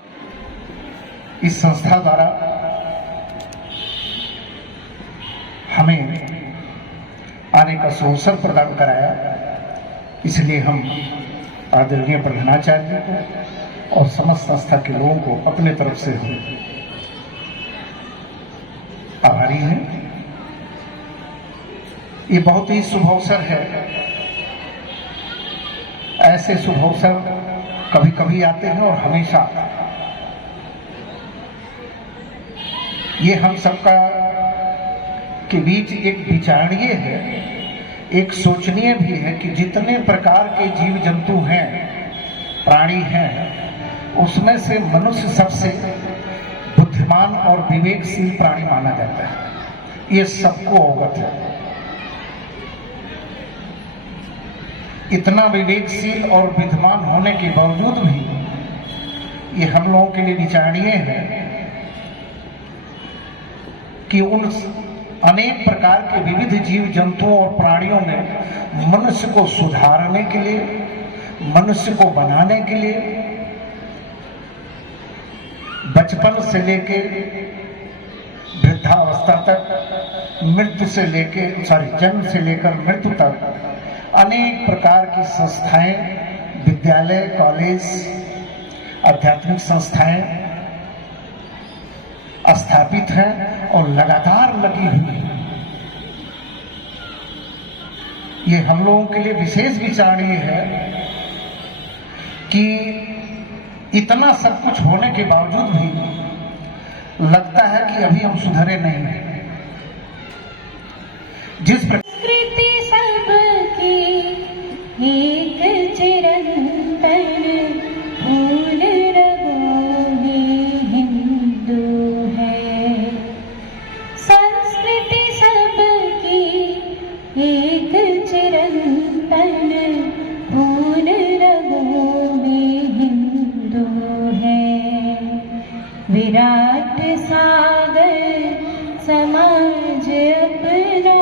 इस संस्था द्वारा हमें आने का अवसर प्रदान कराया, इसलिए हम आदरणीय प्रधानाचार्य को और समस्त संस्था के लोगों को अपने तरफ से आभारी हैं। ये बहुत ही शुभ अवसर है। ऐसे शुभ अवसर कभी कभी आते हैं और हमेशा। ये हम सबका के बीच एक विचारणीय है, एक सोचनीय भी है कि जितने प्रकार के जीव जंतु हैं, प्राणी हैं, उसमें से मनुष्य सबसे बुद्धिमान और विवेकशील प्राणी माना जाता है। ये सबको अवगत है। इतना विवेकशील और विद्वान होने के बावजूद भी ये हम लोगों के लिए विचारणीय है कि उन अनेक प्रकार के विविध जीव जंतुओं और प्राणियों में मनुष्य को सुधारने के लिए, मनुष्य को बनाने के लिए बचपन से लेके वृद्धावस्था तक, जन्म से लेकर मृत्यु तक अनेक प्रकार की संस्थाएं, विद्यालय, कॉलेज, आध्यात्मिक संस्थाएं स्थापित हैं और लगातार लगी हुई हैं। ये हम लोगों के लिए विशेष विचारणीय है कि इतना सब कुछ होने के बावजूद भी लगता है कि अभी हम सुधरे नहीं हैं। जिस संस्कृति सबकी एक चिरंतन फूल रगों में हिंदू है। संस्कृति सबकी एक चिरंतन फूल रगों में हिंदू है। विराट सागर समाज अपना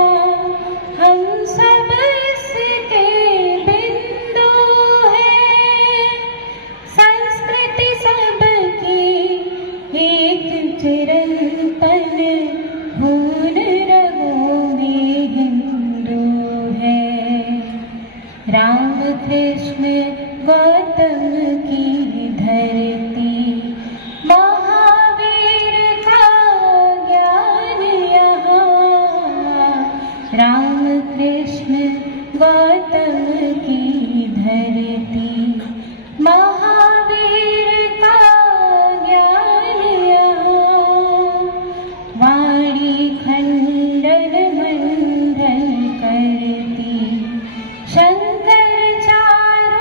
हम सब इसके बिंदु है। संस्कृति सबकी एक चिरंतन फूल रगों में हिंदू है। राम कृष्ण गौतम की धरती, महावीर का ज्ञान यहाँ। राम कृष्ण गौतम की धरती, महावीर का ज्ञान यहाँ। वाणी खंडन मंडन करती, शंकराचार्य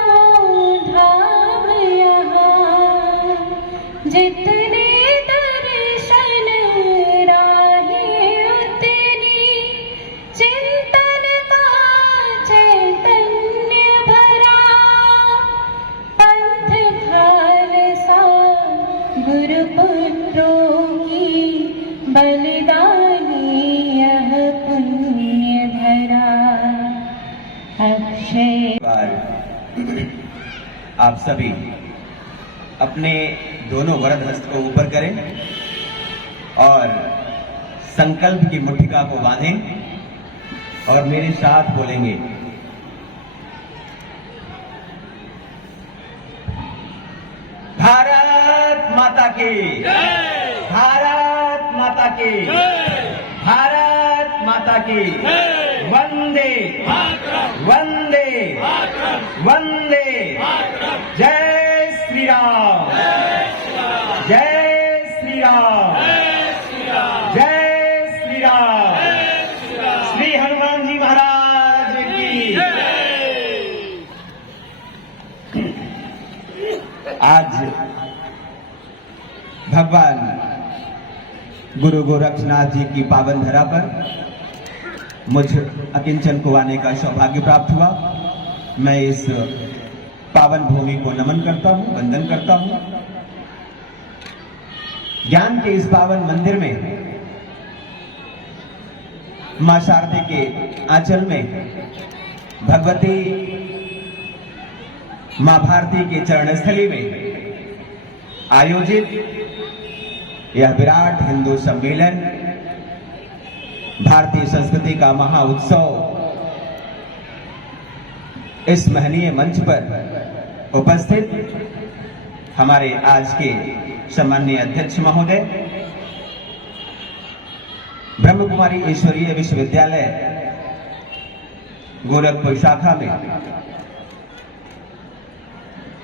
आप सभी अपने दोनों वरद हस्त को ऊपर करें और संकल्प की मुट्ठिका को बांधें और मेरे साथ बोलेंगे, भारत माता की, भारत माता की, भारत माता की, वंदे वंदे वंदे, जय श्री राम, जय श्री राम, जय श्री राम, श्री हनुमान जी महाराज की। आज भगवान गुरु गोरक्षनाथ जी की पावन धरा पर मुझ अकिंचन को आने का सौभाग्य प्राप्त हुआ। मैं इस पावन भूमि को नमन करता हूं, वंदन करता हूं। ज्ञान के इस पावन मंदिर में मां शारदे के आंचल में भगवती मां भारती के चरणस्थली में आयोजित यह विराट हिंदू सम्मेलन, भारतीय संस्कृति का महाउत्सव, इस महनीय मंच पर उपस्थित हमारे आज के सम्माननीय अध्यक्ष महोदय, ब्रह्म कुमारी ईश्वरीय विश्वविद्यालय गोरखपुर शाखा में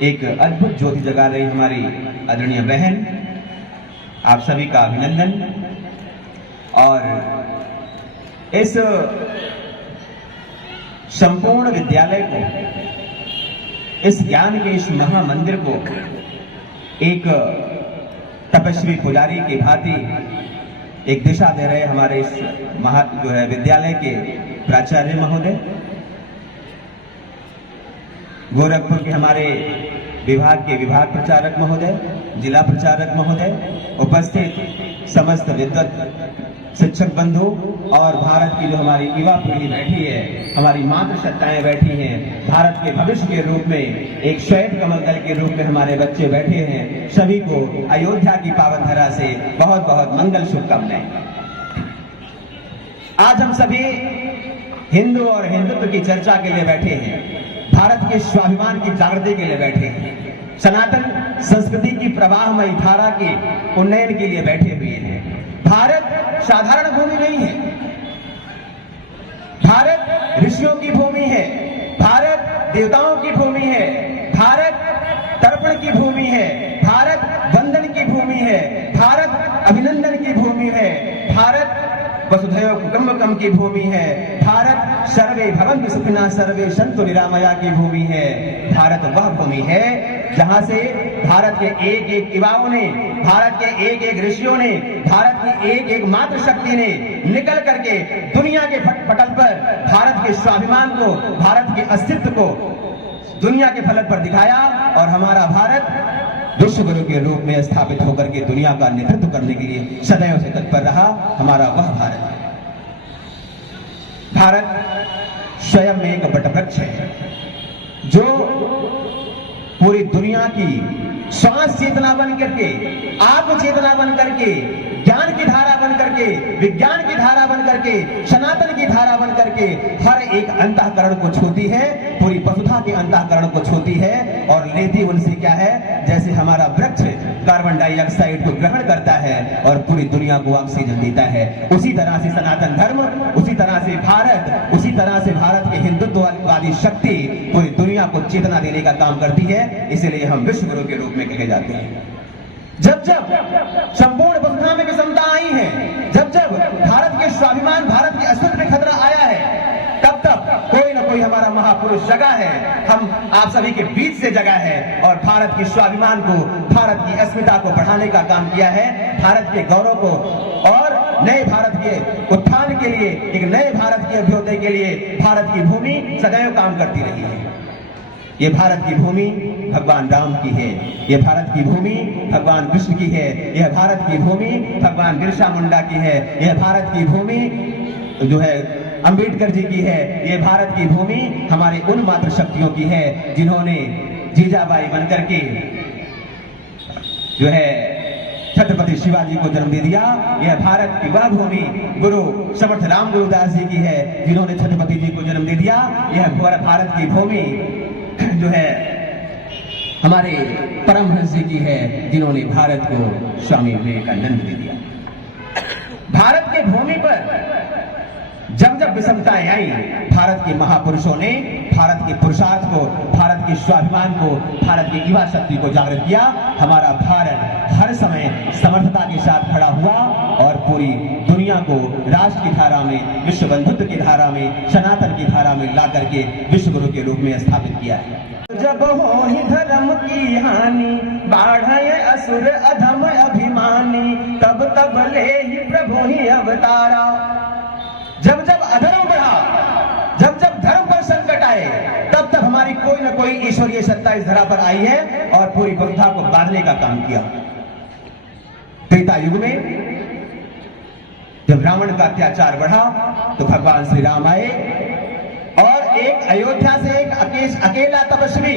एक अद्भुत ज्योति जगा रही हमारी आदरणीय बहन, आप सभी का अभिनंदन। और इस संपूर्ण विद्यालय को, इस ज्ञान के इस महामंदिर को एक तपस्वी पुजारी की भांति एक दिशा दे रहे हमारे इस विद्यालय के प्राचार्य महोदय, गोरखपुर के हमारे विभाग के विभाग प्रचारक महोदय, जिला प्रचारक महोदय, उपस्थित समस्त विद्वत शिक्षक बंधु और भारत की जो हमारी युवा पीढ़ी बैठी है, हमारी मातृशक्ताएं बैठी हैं, भारत के भविष्य के रूप में एक श्वेत कमल दल के रूप में हमारे बच्चे बैठे हैं, सभी को अयोध्या की पावन धरा से बहुत बहुत मंगल शुभकामनाएं। आज हम सभी हिंदू और हिंदुत्व की चर्चा के लिए बैठे हैं, भारत के स्वाभिमान की जागृति के लिए बैठे हैं, सनातन संस्कृति की प्रवाहमयी धारा के उन्नयन के लिए बैठे हुए हैं। भारत साधारण भूमि नहीं है, भारत ऋषियों की भूमि है, भारत देवताओं की भूमि है, भारत तर्पण की भूमि है, भारत वंदन की भूमि है, भारत अभिनंदन की भूमि है, भारत वसुधैव कुटुंबकम की भूमि है, भारत सर्वे भवन्तु सुखिनः सर्वे सन्तु निरामया की भूमि है। भारत वह भूमि है जहां से भारत के एक एक युवाओं ने, भारत के एक एक ऋषियों ने, भारत की एक एक मातृशक्ति ने निकल करके दुनिया के पटल पर भारत के स्वाभिमान को, भारत के अस्तित्व को दुनिया के फलक पर दिखाया और हमारा भारत विश्व गुरु के रूप में स्थापित होकर के दुनिया का नेतृत्व करने के लिए सदैव से तत्पर रहा। हमारा वह भारत है। भारत स्वयं में एक वटवृक्ष है जो पूरी दुनिया की श्वास चेतना बन करके, आत्म चेतना बन करके, ज्ञान की धारा बन करके, विज्ञान की धारा बन करके, सनातन की धारा बन करके हर एक अंतःकरण को छूती है, पूरी वसुधा के अंतःकरण को छूती है और लेती उनसे क्या है, जैसे हमारा वृक्ष कार्बन डाइऑक्साइड को ग्रहण करता है और पूरी दुनिया को ऑक्सीजन देता है। उसी तरह से सनातन धर्म, उसी तरह से भारत, उसी तरह से भारत के हिंदुत्ववादी शक्ति पूरी दुनिया को चेतना देने का काम करती है। इसीलिए हम विश्व गुरु के रूप में कहे जाते हैं। जब जब संपूर्ण वसुधा में विषमता आई है, जब जब भारत के स्वाभिमान, भारत के अस्तित्व में खतरा आया है, तब तब कोई न कोई हमारा महापुरुष जगा है, हम आप सभी के बीच से जगा है और भारत के स्वाभिमान को, भारत की अस्मिता को बढ़ाने का काम किया है। भारत के गौरव को और नए भारत के उत्थान के लिए, एक नए भारत के अभ्युदय के लिए भारत की भूमि सदैव काम करती रही है। ये भारत की भूमि भगवान राम की है, ये भारत की भूमि भगवान कृष्ण की है, यह भारत की भूमि भगवान बिरसा मुंडा की है, यह भारत की भूमि जो है अंबेडकर जी की है। ये भारत की भूमि हमारे उन मातृशक्तियों की है जिन्होंने जीजाबाई बनकर के जो है छत्रपति शिवाजी को जन्म दे दिया। यह भारत की वह भूमि गुरु समर्थ राम गुरुदास जी की है जिन्होंने छत्रपति जी को जन्म दे दिया। यह भारत की भूमि जो है हमारे परमहंस जी की है जिन्होंने भारत को स्वामी विवेकानंद दे दिया। भारत के भूमि पर जब जब विषमताएं आई, भारत के महापुरुषों ने भारत के पुरुषार्थ को, भारत के स्वाभिमान को, भारत की युवा शक्ति को जागृत किया। हमारा भारत हर समय समर्थता के साथ खड़ा हुआ और पूरी दुनिया को राष्ट्र की धारा में, विश्व बंधुत्व की धारा में, सनातन की धारा में ला करके विश्व गुरु के रूप में स्थापित किया है। जब हो ही धर्म की हानि, बाढ़े असुर अधम अभिमानी, तब तब ले ही प्रभु ही अवतारा। जब जब अधर्म बढ़ा, जब जब धर्म पर संकट आए, तब तब हमारी कोई न कोई ईश्वरीय सत्ता इस धरा पर आई है और पूरी प्रथा को बांधने का काम किया। त्रेता युग में जब रावण का अत्याचार बढ़ा तो भगवान श्री राम आए और एक अयोध्या से एक अकेला तपस्वी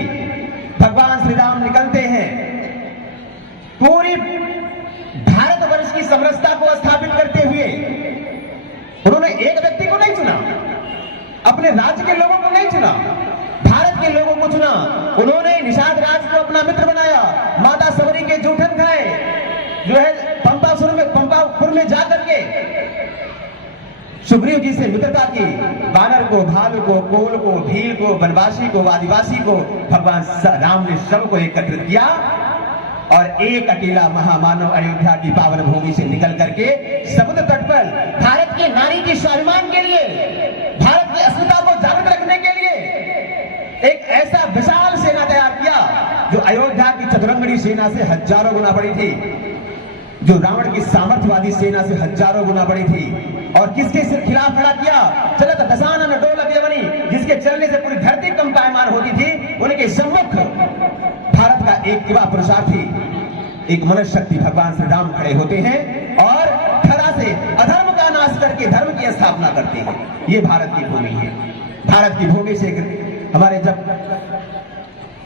भगवान श्री राम निकलते हैं। पूरी भारतवर्ष की समरसता को स्थापित करते हुए उन्होंने एक व्यक्ति को नहीं चुना, अपने राज्य के लोगों को नहीं चुना, भारत के लोगों को चुना। उन्होंने निषाद राज को अपना मित्र बनाया, माता सबरी के जूठन खाए, जो है पंपापुर में जाकर के सुग्रीव जी से मित्रता की। बानर को, भालू को, कोल को, भील को, वनवासी को, आदिवासी को भगवान राम ने सबको एकत्रित किया और एक अकेला महामानव अयोध्या की पावन भूमि से निकल करके समुद्र तट पर भारत की नारी के स्वाभिमान के लिए, भारत की अस्मिता को जागृत रखने के लिए एक ऐसा विशाल सेना तैयार किया जो अयोध्या की चतुरंगड़ी सेना से हजारों गुना बड़ी थी, जो रावण की सामर्थ्यवादी सेना से हजारों गुना बड़ी थी। और किसके खिलाफ खड़ा किया? चलत दशानन डोलक यवनी, जिसके चलने से पूरी धरती कंपायमान होती थी, उनके सम्मुख भारत का एक युवा पुरुषार्थी, एक मनुष्य शक्ति भगवान श्री राम खड़े होते हैं और खड़ा से अधर्म का नाश करके धर्म की स्थापना करते हैं। ये भारत की भूमि है। भारत की भूमि से हमारे जब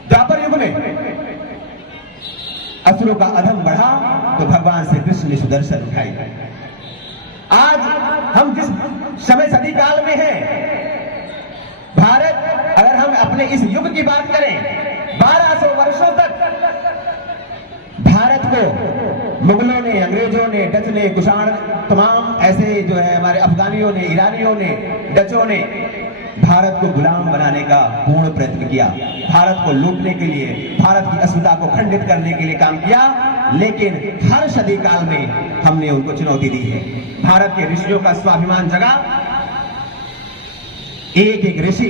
द्वापर युग में असुरों का अधम बढ़ा तो भगवान श्री कृष्ण ने सुदर्शन उठाई। आज हम जिस समय सदी काल में हैं, भारत, अगर हम अपने इस युग की बात करें, 1200 वर्षों तक भारत को मुगलों ने, अंग्रेजों ने, डच ने, कुषाण, तमाम ऐसे जो है हमारे अफगानियों ने, ईरानियों ने, डचों ने भारत को गुलाम बनाने का पूर्ण प्रयत्न किया। भारत को लूटने के लिए, भारत की अस्मिता को खंडित करने के लिए काम किया, लेकिन हर सदी काल में हमने उनको चुनौती दी है। भारत के ऋषियों का स्वाभिमान जगा। एक एक ऋषि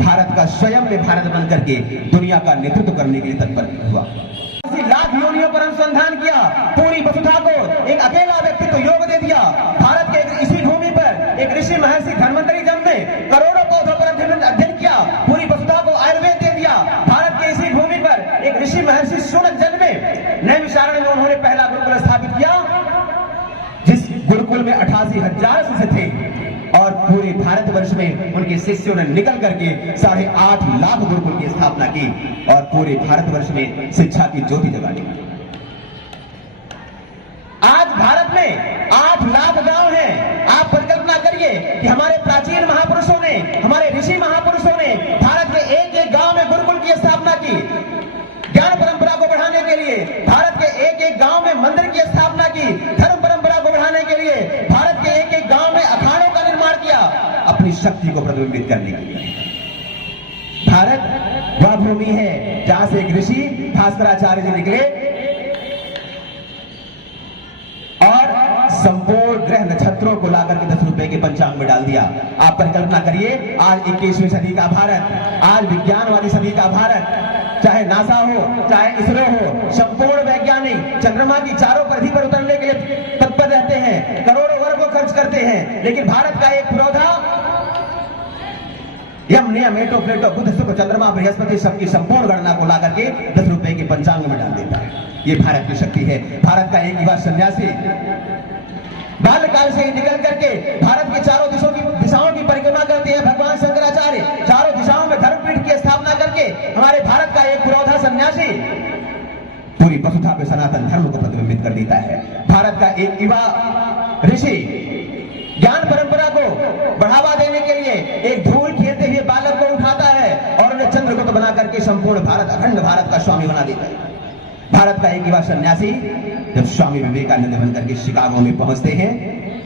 भारत का स्वयं में भारत बन करके दुनिया का नेतृत्व करने के लिए तत्पर हुआ। लाख योनियों पर अनुसंधान किया, पूरी वसुधा को एक अकेला व्यक्तित्व योग दे दिया। भारत के इसी भूमि पर एक ऋषि महर्षि धन्वंतरी जन्मे, करोड़ों पौधों पर अध्ययन किया, पूरी वसुधा को आयुर्वेद दे दिया। भारत के इसी भूमि पर एक ऋषि महर्षि शूनक जन्मे, नैमिषारण्य में उन्होंने पहला गुरुकुल स्थापित किया, जिस गुरुकुल में 88,000 शिष्य थे और पूरे भारतवर्ष में उनके शिष्यों ने निकल करके 8.5 लाख गुरुकुल की स्थापना की और पूरे भारतवर्ष में शिक्षा की ज्योति जगा दी। आज भारत में 8 लाख गांव हैं। आप परिकल्पना करिए कि हमारे प्राचीन महापुरुषों ने, हमारे ऋषि महापुरुषों ने भारत के एक एक गांव में गुरुकुल की स्थापना की। ज्ञान परंपरा को बढ़ाने के लिए भारत के एक एक गांव में मंदिर की स्थापना की। धर्म परंपरा को बढ़ाने के लिए भारत के एक एक गांव में अखाड़ों का निर्माण किया, अपनी शक्ति को प्रतिबिंबित करने के लिए। भारत वह भूमि है जहां से एक ऋषि भास्कराचार्य जी निकले और संपूर्ण ग्रह नक्षत्रों को लाकर के 10 रुपए के पंचांग में डाल दिया। आप परिकल्पना करिए, आज 21वीं सदी का भारत, आज विज्ञान वाली सदी का भारत, चाहे नासा हो, चाहे इसरो हो, संपूर्ण वैज्ञानिक चंद्रमा की चारों परिधि पर उतरने के लिए तत्पर रहते हैं, करोड़ों वर्गों खर्च करते हैं, लेकिन भारत का एक पुरोधा यम नियम एटो प्लेटो बुध शुक्र चंद्रमा बृहस्पति सबकी संपूर्ण गणना को लाकर के 10 रुपए के पंचांग में डाल देता है। ये भारत की शक्ति है। भारत का एक युवा सन्यासी बाल्यकाल से ही निकल करके भारत के चारों दिशाओं की परिक्रमा करते हैं भगवान शंकराचार्य। चारों दिशाओं में धर्मपीठ की स्थापना करके हमारे भारत का एक पुरोधा सन्यासी पूरी वसुधा पे सनातन धर्म को प्रतिबिंबित कर देता है। भारत का एक युवा ऋषि ज्ञान परंपरा को बढ़ावा देने के लिए एक धूल खेलते हुए बालक को उठाता है और उन्हें चंद्रगुप्त बना करके संपूर्ण भारत, अखंड भारत का स्वामी बना देता है। भारत का एक युवा सन्यासी जब स्वामी विवेकानंद बनकर के शिकागो में पहुंचते हैं,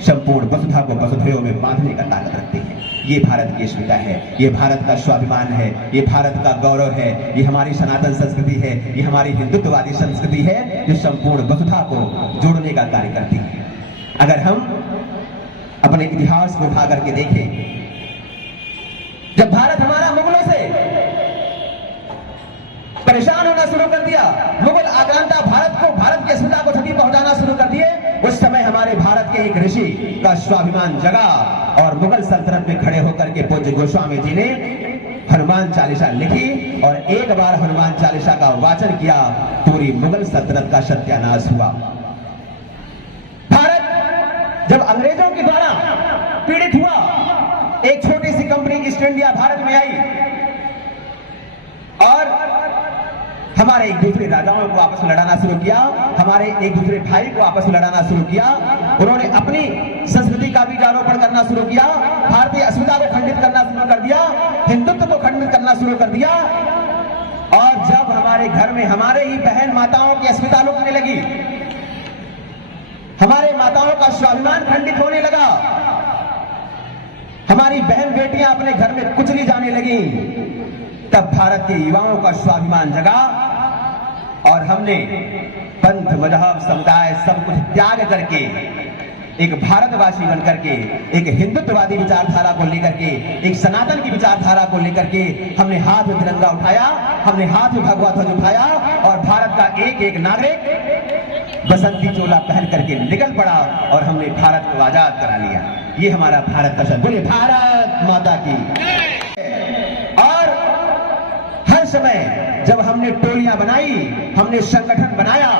संपूर्ण वसुधा को वसुधैव में बांधने का ताकत रखते हैं। ये भारत की अस्मिता है, ये भारत का स्वाभिमान है, ये भारत का गौरव है, ये हमारी सनातन संस्कृति है, ये हमारी हिंदुत्ववादी संस्कृति है जो संपूर्ण वसुधा को जोड़ने का कार्य करती है। अगर हम अपने इतिहास को उठा करके देखें, जब भारत हमारा मुगलों से परेशान होना शुरू कर दिया, मुगल आक्रांता भारत की अस्मिता को क्षति पहुंचाना शुरू कर दिए, उस समय हमारे भारत के एक ऋषि का स्वाभिमान जगा और मुगल सल्तनत में खड़े होकर के पूज्य गोस्वामी जी ने हनुमान चालीसा लिखी और एक बार हनुमान चालीसा का वाचन किया, पूरी मुगल सल्तनत का सत्यानाश हुआ। भारत जब अंग्रेजों के द्वारा पीड़ित हुआ, एक छोटी सी कंपनी ईस्ट इंडिया भारत में आई और हमारे एक दूसरे राजाओं को आपस में लड़ाना शुरू किया, हमारे एक दूसरे भाई को आपस में लड़ाना शुरू किया। उन्होंने अपनी संस्कृति का बीजारोपण करना शुरू किया, भारतीय अस्मिता को खंडित करना शुरू कर दिया, हिंदुत्व को खंडित करना शुरू कर दिया। और जब हमारे घर में हमारे ही बहन माताओं की अस्मिता लुटने लगी, हमारे माताओं का स्वाभिमान खंडित होने लगा, हमारी बहन बेटियां अपने घर में कुचली जाने लगी, तब भारत के युवाओं का स्वाभिमान जगा और हमने पंथ, मजहब, समुदाय सब कुछ त्याग करके एक भारतवासी बनकर के, एक हिंदुत्ववादी विचारधारा को लेकर के, एक सनातन की विचारधारा को लेकर के हमने हाथ में तिरंगा उठाया, हमने हाथ में भगवा ध्वज उठाया और भारत का एक एक नागरिक बसंती चोला पहन करके निकल पड़ा और हमने भारत को आजाद करा लिया। ये हमारा भारत का शब्द। बोले भारत माता की। और हर समय जब हमने टोलियां बनाई, हमने संगठन बनाया,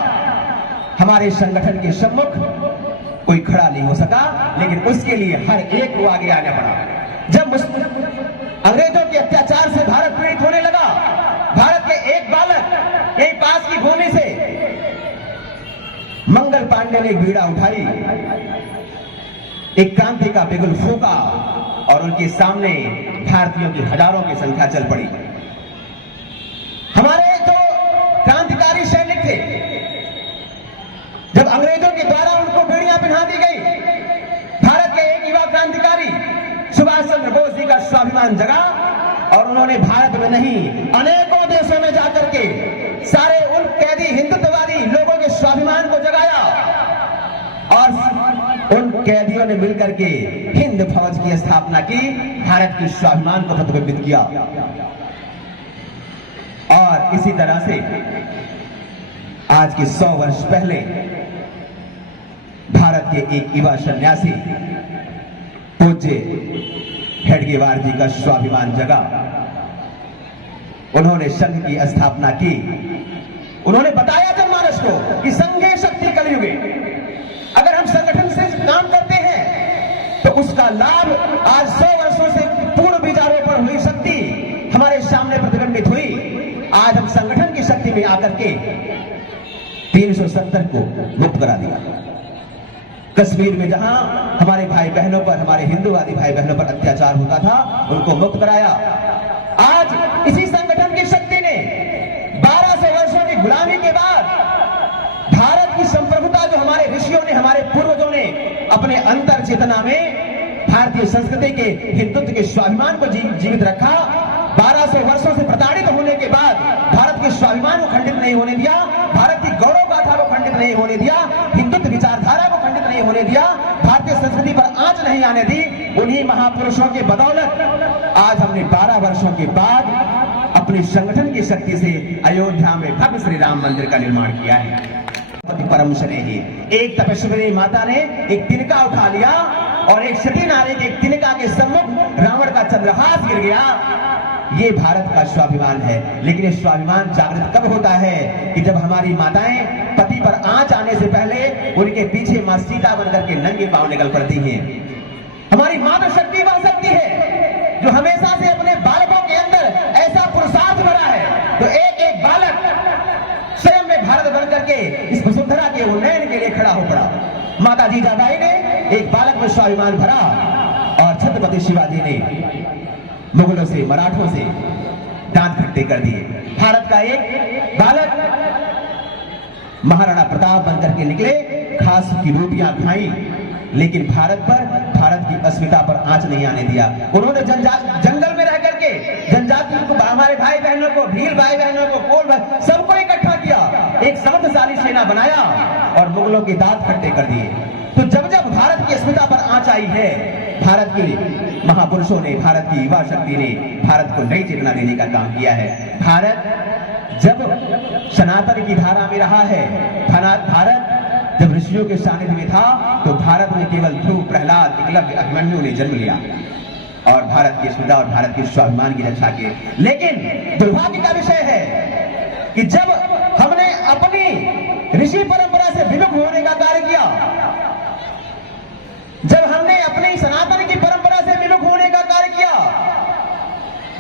हमारे संगठन के सम्मुख कोई खड़ा नहीं हो सका, लेकिन उसके लिए हर एक को आगे आना पड़ा। जब अंग्रेजों के अत्याचार से भारत पीड़ित होने लगा, भारत के एक बालक यही पास की भूमि से मंगल पांडे ने एक बीड़ा उठाई, एक क्रांति का बिगुल फूंका और उनके सामने भारतीयों की हजारों की संख्या चल पड़ी। हमारे जो क्रांतिकारी सैनिक थे, जब अंग्रेजों के द्वारा उनको बेड़ियां पहना दी गई, भारत के एक युवा क्रांतिकारी सुभाष चंद्र बोस जी का स्वाभिमान जगा और उन्होंने भारत में नहीं अनेकों देशों में जाकर के सारे उन कैदी हिंदुत्ववादी लोगों के स्वाभिमान को जगाया और उन कैदियों ने मिलकर के हिंद फौज की स्थापना की, भारत के स्वाभिमान को प्रतिबिंबित किया। और इसी तरह से आज के 100 वर्ष पहले भारत के एक युवा सन्यासी पूज्य हेडगेवार जी का स्वाभिमान जगा। उन्होंने संघ की स्थापना की। उन्होंने बताया जनमानस को कि संघे शक्ति कलयुगे। अगर हम संगठन से काम करते हैं तो उसका लाभ आज 100 वर्षों से पूर्ण बीजारोपण हुई शक्ति हमारे सामने प्रतिबिंबित हुई। आज हम संगठन की शक्ति में आकर के 370 को मुक्त करा दिया। कश्मीर में जहां हमारे भाई बहनों पर, हमारे हिंदूवादी भाई बहनों पर अत्याचार होता था, उनको मुक्त कराया। आज इसी संगठन की शक्ति ने 1200 वर्षों की गुलामी के बाद भारत की संप्रभुता जो हमारे ऋषियों ने, हमारे पूर्वजों ने अपने अंतर चेतना में भारतीय संस्कृति के, हिंदुत्व के स्वाभिमान को जीवित रखा। 1200 वर्षों से प्रताड़ित होने के बाद भारत के स्वाभिमान को खंडित नहीं होने दिया, भारत की गौरव गाथा को खंडित नहीं होने दिया, हिंदुत्व विचारधारा को खंडित नहीं होने दिया, भारतीय संस्कृति पर आंच नहीं आने दी। उन्हीं महापुरुषों के बदौलत आज हमने 12 वर्षों के बाद अपने संगठन की शक्ति से अयोध्या में भव्य श्री राम मंदिर का निर्माण किया है। परम स्नेही एक तपस्वी माता ने एक तिनका उठा लिया और एक सती नारी के एक तिनका के सम्मुख रावण का चंद्रहास गिर गया। ये भारत का स्वाभिमान है। लेकिन ये स्वाभिमान जागृत कब होता है कि जब हमारी माताएं पति पर आंच आने से पहले उनके पीछे मां सीता बनकर के नंगे पांव निकल पड़ती हैं। हमारी मातृशक्ति वह शक्ति है जो हमेशा से अपने बालकों के अंदर ऐसा पुरुषार्थ भरा है। तो एक एक बालक स्वयं में भारत बनकर के इस वसुंधरा के उन्नयन के लिए खड़ा हो पड़ा। माता जीजाबाई ने एक बालक में स्वाभिमान भरा और छत्रपति शिवाजी ने मुगलों से, मराठों से दांत खट्टे कर दिए। भारत का एक बालक महाराणा प्रताप बनकर के निकले, खास की रोटियां खाई, लेकिन भारत की अस्मिता पर आंच नहीं आने दिया। उन्होंने जंगल में रह करके जनजातियों को, हमारे भाई बहनों को, भील भाई बहनों को, कोल भाई, सबको इकट्ठा किया, एक समर्थशाली सेना बनाया और मुगलों के दांत खट्टे कर दिए। तो जब जब भारत की अस्मिता पर आंच आई है, भारत के महापुरुषों ने, भारत की युवा शक्ति ने भारत को नई चेतना देने का काम किया है। भारत जब सनातन की धारा में रहा है, भारत जब ऋषियों के सानिध्य में था, तो भारत में केवल ध्रुव, प्रहलाद, एकलव्य, अभिमन्यु ने जन्म लिया और भारत की अस्मिता और भारत के स्वाभिमान की रक्षा के। लेकिन दुर्भाग्य का विषय है कि जब हमने अपनी ऋषि परंपरा से विमुख होने का कार्य किया, जब हमने अपनी सनातन की परंपरा से विमुख होने का कार्य किया,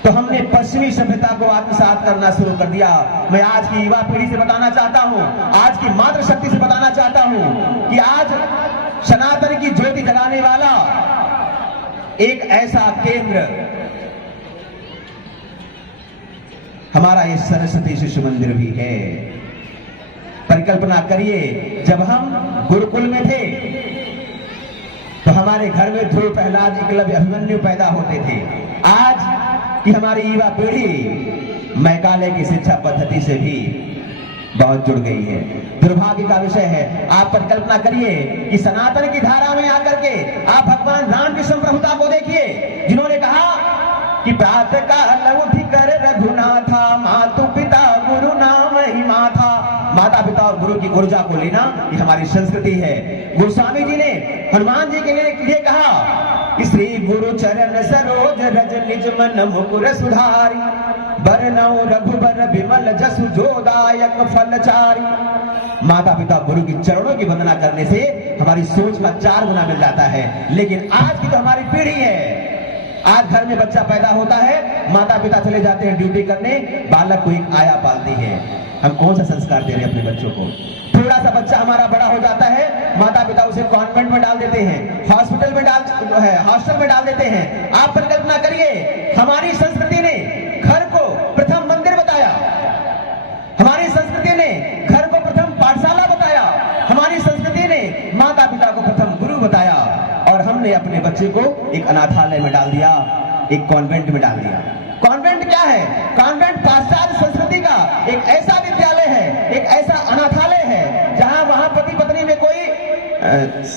तो हमने पश्चिमी सभ्यता को आत्मसात करना शुरू कर दिया। मैं आज की युवा पीढ़ी से बताना चाहता हूं, आज की मातृशक्ति से बताना चाहता हूं कि आज सनातन की ज्योति जलाने वाला एक ऐसा केंद्र हमारा ये सरस्वती शिशु मंदिर भी है। परिकल्पना करिए, जब हम गुरुकुल में थे तो हमारे घर में ध्रुव, प्रहलाद, एकलव्य, अभिमन्यु पैदा होते थे। आज कि हमारी युवा पीढ़ी मैकाले की शिक्षा पद्धति से भी बहुत जुड़ गई है। दुर्भाग्य का विषय है। आप परिकल्पना करिए कि सनातन की धारा में आकर के आप भगवान रामकृष्ण प्रभुता को देखिए, जिन्होंने कहा कि प्रातः काल उठ कर रघुनाथा, मातु पिता गुरु नाम ही माथा। माता पिता और गुरु की ऊर्जा को लेना ये हमारी संस्कृति है। गोस्वामी जी ने हनुमान जी के लिए कहा कि श्री गुरु चरण सरोज रज निज मन मुकुर सुधारी, बरनौ रघुबर विमल जसु जोदायक फलचारी। माता पिता गुरु की चरणों की वंदना करने से हमारी सोच का 4 गुना मिल जाता है। लेकिन आज की तो हमारी पीढ़ी है, आज घर में बच्चा पैदा होता है, माता पिता चले जाते हैं ड्यूटी करने, बालक को एक आया पालती है। हम कौन सा संस्कार दे रहे हैं अपने बच्चों को? थोड़ा सा बच्चा हमारा बड़ा हो जाता है, माता पिता उसे कॉन्वेंट में डाल देते हैं, हॉस्टल में डाल देते हैं। आप परिकल्पना करिए, हमारी संस्कृति ने घर को प्रथम मंदिर बताया, हमारी संस्कृति ने घर को प्रथम पाठशाला बताया, हमारी संस्कृति ने माता पिता को प्रथम गुरु बताया, और हमने अपने बच्चे को एक अनाथालय में डाल दिया, एक कॉन्वेंट में डाल दिया। कॉन्वेंट क्या है? कॉन्वेंट पाश्चात्य संस्कृति का एक ऐसा विद्यालय है, एक ऐसा अनाथालय है जहां वहां पति पत्नी में कोई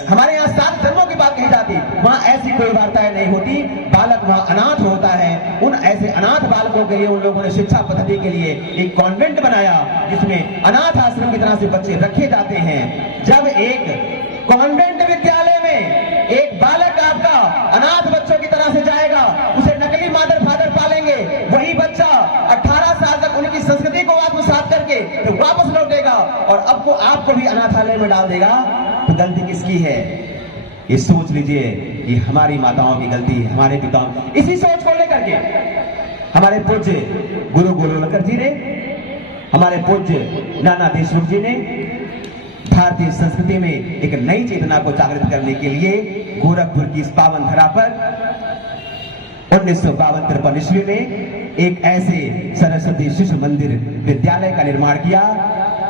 हमारे यहाँ 7 धर्मों की बात कही जाती, वहां ऐसी कोई वार्ताएं नहीं होती। बालक वहां अनाथ होता है। उन ऐसे अनाथ बालकों के लिए उन लोगों ने शिक्षा पद्धति के लिए एक कॉन्वेंट बनाया, जिसमें अनाथ आश्रम की तरह से बच्चे रखे जाते हैं। जब एक कॉन्वेंट विद्यालय में एक बालक आपका अनाथ बच्चों की तरह से जाएगा, उसे नकली मादर फादर पालेंगे, वही बच्चा 18 साल तक उनकी संस्कृति को आत्मसात करके तो वापस लौटेगा और आपको भी अनाथालय में डाल देगा। तो गलती किसकी है? ये सोच लीजिए, ये हमारी माताओं की गलती है, हमारे पिताओं। इसी सोच को लेकर के हमारे पूज्य गुरु गोलोलकर जी ने, हमारे पूज्य नाना देशमुख जी ने भारतीय संस्कृति में एक नई चेतना को जागृत करने के लिए गोरखपुर की इस पावन धरा पर 1952-53 ईस्वी में एक ऐसे सरस्वती शिशु मंदिर विद्यालय का निर्माण किया,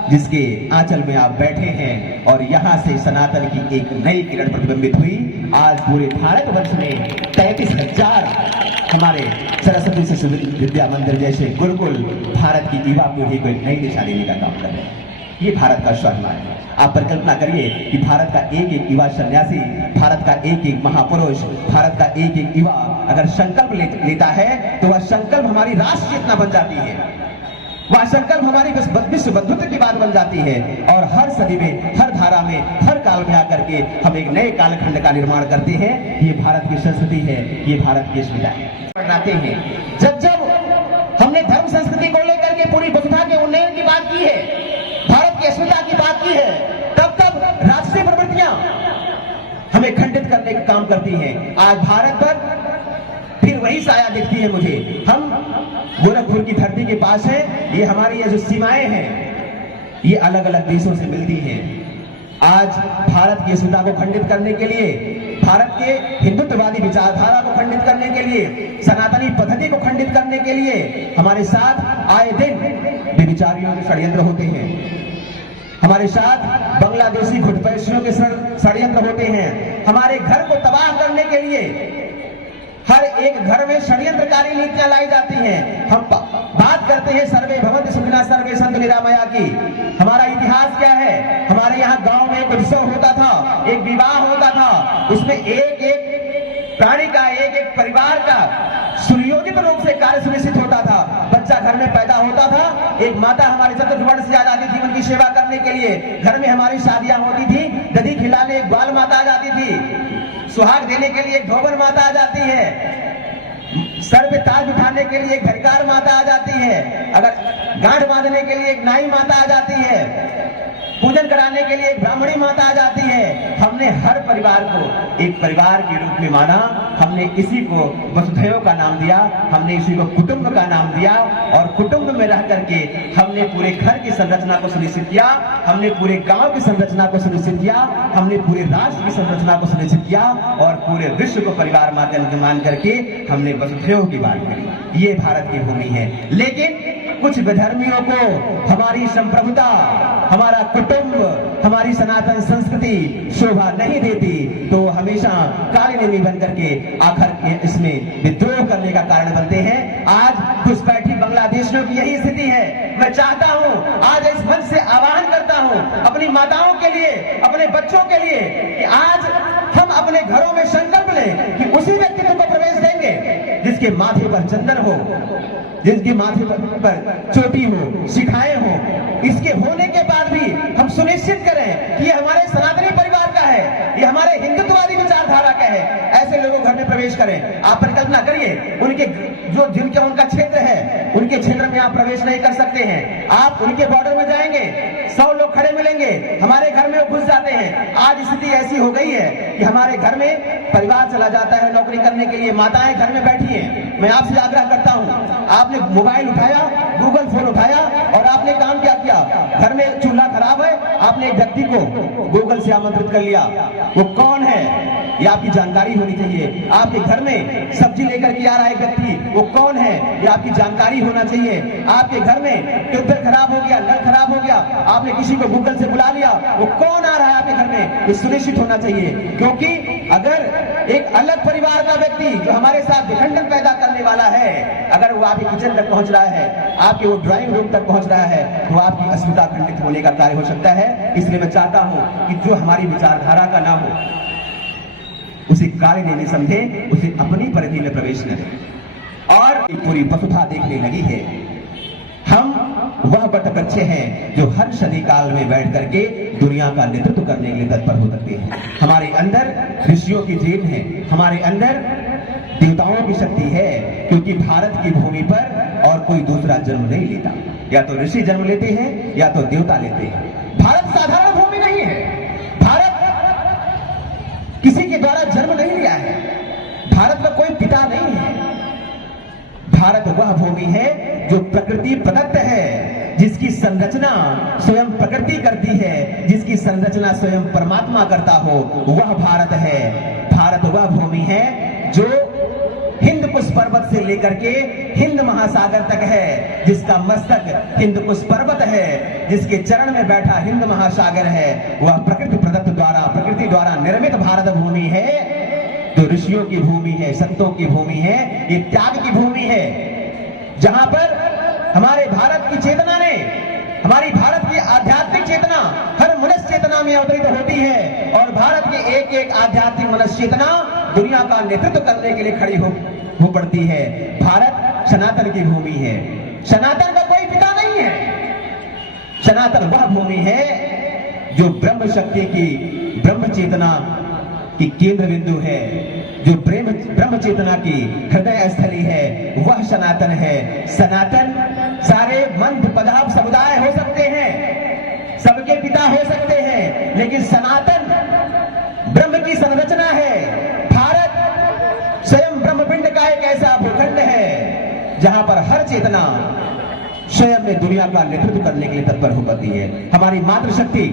जिसके आंचल में आप बैठे हैं और यहां से सनातन की एक नई किरण प्रतिबिंबित हुई। आज पूरे भारतवर्ष में 33,000 हमारे सरस्वती शिशु विद्या मंदिर जैसे गुरुकुल भारत की युवा पीढ़ी को एक नई दिशा देने का काम कर रहे हैं। ये भारत का स्वाभिमान है। आप परिकल्पना करिए कि भारत का एक एक युवा सन्यासी, भारत का एक एक महापुरुष, भारत का एक एक युवा अगर संकल्प लेता है तो वह संकल्प हमारी राष्ट्र चेतना बन जाती है, वह संकल्प हमारी विश्व बंधुत्व की बात बन जाती है। और हर सदी में, हर धारा में, हर काल में आकर के हम एक नए कालखंड का निर्माण करते हैं। ये भारत की संस्कृति है, ये भारत की अस्मिता है। बनाते हैं जब जब करने का काम करती हैं। आज भारत पर फिर वही साया दिखती है मुझे। हम गोरखपुर की धरती के पास है, ये हमारी ये जो सीमाएं हैं ये अलग अलग देशों से मिलती हैं। आज भारत की अस्मिता को खंडित करने के लिए, भारत के हिंदुत्ववादी विचारधारा को खंडित करने के लिए, सनातनी पद्धति को खंडित करने के लिए हमारे साथ आए दिन व्यभिचारियों के षड्यंत्र होते हैं। हमारे साथ बांग्लादेशी घुसपैठियों के षड्यंत्र होते हैं। हमारे घर को तबाह करने के लिए हर एक घर में षड्यंत्रकारी नीतियां लाई जाती हैं। हम बात करते हैं सर्वे भवन्तु सुखिनः सर्वे सन्तु निरामया की। हमारा इतिहास क्या है? हमारे यहाँ गांव में एक उत्सव होता था, एक विवाह होता था, उसमें एक एक प्राणी का, एक एक परिवार का सुनियोजित रूप से कार्य सुनिश्चित होता था। बच्चा घर में पैदा होता था, एक माता हमारे चतुर्वर्ण से आ जाती थी उनकी सेवा करने के लिए। घर में हमारी शादियां होती थी, दधी खिलाने एक ग्वाल माता आ जाती थी, सुहाग देने के लिए एक धोबन माता आ जाती है, सर पे ताज उठाने के लिए एक घरकार माता आ जाती है, अगर गांठ बांधने के लिए एक नाई माता आ जाती है, पूजन कराने के लिए एक ब्राह्मणी माता आ जाती है। हमने हर परिवार को एक परिवार के रूप में माना, हमने इसी को वसुधैव का नाम दिया, हमने इसी को कुटुंब का नाम दिया, और कुटुंब में रह करके हमने पूरे घर की संरचना को सुनिश्चित किया, हमने पूरे गांव की संरचना को सुनिश्चित किया, हमने पूरे राष्ट्र की संरचना को सुनिश्चित किया, और पूरे विश्व को परिवार मान करके हमने वसुधैव की बात करी। ये भारत की भूमि है। लेकिन कुछ विधर्मियों को हमारी संप्रभुता, हमारा कुटुंब, हमारी सनातन संस्कृति शोभा नहीं देती, तो हमेशा काली नेमी बन करके आखिर इसमें विद्रोह करने का कारण बनते हैं। आज घुसपैठी बांग्लादेशियों की यही स्थिति है। मैं चाहता हूं, आज इस मंच से आह्वान करता हूं अपनी माताओं के लिए, अपने बच्चों के लिए, कि आज हम अपने घरों में संकल्प लें कि उसी व्यक्तित्व को प्रवेश देंगे जिसके माथे पर चंदन हो, जिनके माथे पर चोटी हो, शिखाएं हो। इसके होने के बाद भी हम सुनिश्चित करें कि ये हमारे सनातनी परिवार का है, ये हमारे हिंदुत्ववादी विचारधारा का है। ऐसे लोगों घर में प्रवेश करें। आप परिकल्पना करिए, उनके जो जिनके उनका क्षेत्र है, उनके क्षेत्र में आप प्रवेश नहीं कर सकते हैं। आप उनके बॉर्डर में जाएंगे, 100 लोग खड़े मिलेंगे, हमारे घर में वो घुस जाते हैं। आज स्थिति ऐसी हो गई है कि हमारे घर में परिवार चला जाता है नौकरी करने के लिए, माताएं घर में बैठी हैं। मैं आपसे आग्रह करता हूं, आपने मोबाइल उठाया, गूगल फोन उठाया और आपने काम क्या किया? घर में चूल्हा खराब है, आपने एक व्यक्ति को गूगल से आमंत्रित कर लिया। वो कौन है ये आपकी जानकारी होनी चाहिए। आपके घर में सब्जी लेकर के आ रहा है व्यक्ति, वो कौन है ये आपकी जानकारी होना चाहिए। आपके घर में ट्यूबवेल खराब हो गया, नल खराब हो गया, आपने किसी को गूगल से बुला लिया, वो कौन आ रहा है आपके घर में, ये सुनिश्चित होना चाहिए। क्योंकि अगर एक अलग परिवार का व्यक्ति जो हमारे साथ विखंडन पैदा करने वाला है, अगर वो आपके किचन तक पहुंच रहा है, आपके वो ड्राइंग रूम तक पहुंच रहा है, तो आपकी अस्मिता खंडित होने का कार्य हो सकता है। इसलिए मैं चाहता हूं कि जो हमारी विचारधारा का नाम हो उसे कार्य नहीं समझे, उसे अपनी परिधि में प्रवेश न दें। और पूरी वसुधा देखने लगी है। हम वह वटवृक्ष हैं जो हर सदी काल में बैठ करके दुनिया का नेतृत्व करने के लिए तत्पर हो सकते हैं। हमारे अंदर ऋषियों की जीन है, हमारे अंदर देवताओं की शक्ति है, क्योंकि भारत की भूमि पर और कोई दूसरा जन्म नहीं लेता। या तो ऋषि जन्म लेते हैं या तो देवता लेते हैं। भारत साधारण भूमि नहीं है। भारत किसी के द्वारा जन्म नहीं लिया है। भारत का कोई पिता नहीं है। भारत वह भूमि है जो प्रकृति प्रदत्त है, जिसकी संरचना स्वयं प्रकृति करती है, जिसकी संरचना स्वयं परमात्मा करता हो, वह भारत है। भारत वह भूमि है जो हिंद कुश पर्वत से लेकर के हिंद महासागर तक है, जिसका मस्तक हिंद कुश पर्वत है, जिसके चरण में बैठा हिंद महासागर है। वह प्रकृति प्रदत्त द्वारा, प्रकृति द्वारा निर्मित भारत भूमि है, जो ऋषियों की भूमि है, संतों की भूमि है, ये त्याग की भूमि है, जहां पर हमारे भारत की चेतना ने, हमारी भारत की आध्यात्मिक चेतना हर मनुष्य चेतना में अवतरित होती है, और भारत की एक एक आध्यात्मिक मनुष्य चेतना दुनिया का नेतृत्व करने के लिए खड़ी हो पड़ती है। भारत सनातन की भूमि है। सनातन का कोई पिता नहीं है। सनातन वह भूमि है जो ब्रह्म शक्ति की, ब्रह्म चेतना की केंद्र बिंदु है, जो ब्रह्म चेतना की हृदय स्थली है, वह सनातन है। सनातन सारे मंद पदार्थ समुदाय हो सकते हैं, सबके पिता हो सकते हैं, लेकिन सनातन ब्रह्म की संरचना है, जहां पर हर चेतना स्वयं में दुनिया का नेतृत्व करने के लिए तत्पर हो पाती है। हमारी मातृशक्ति,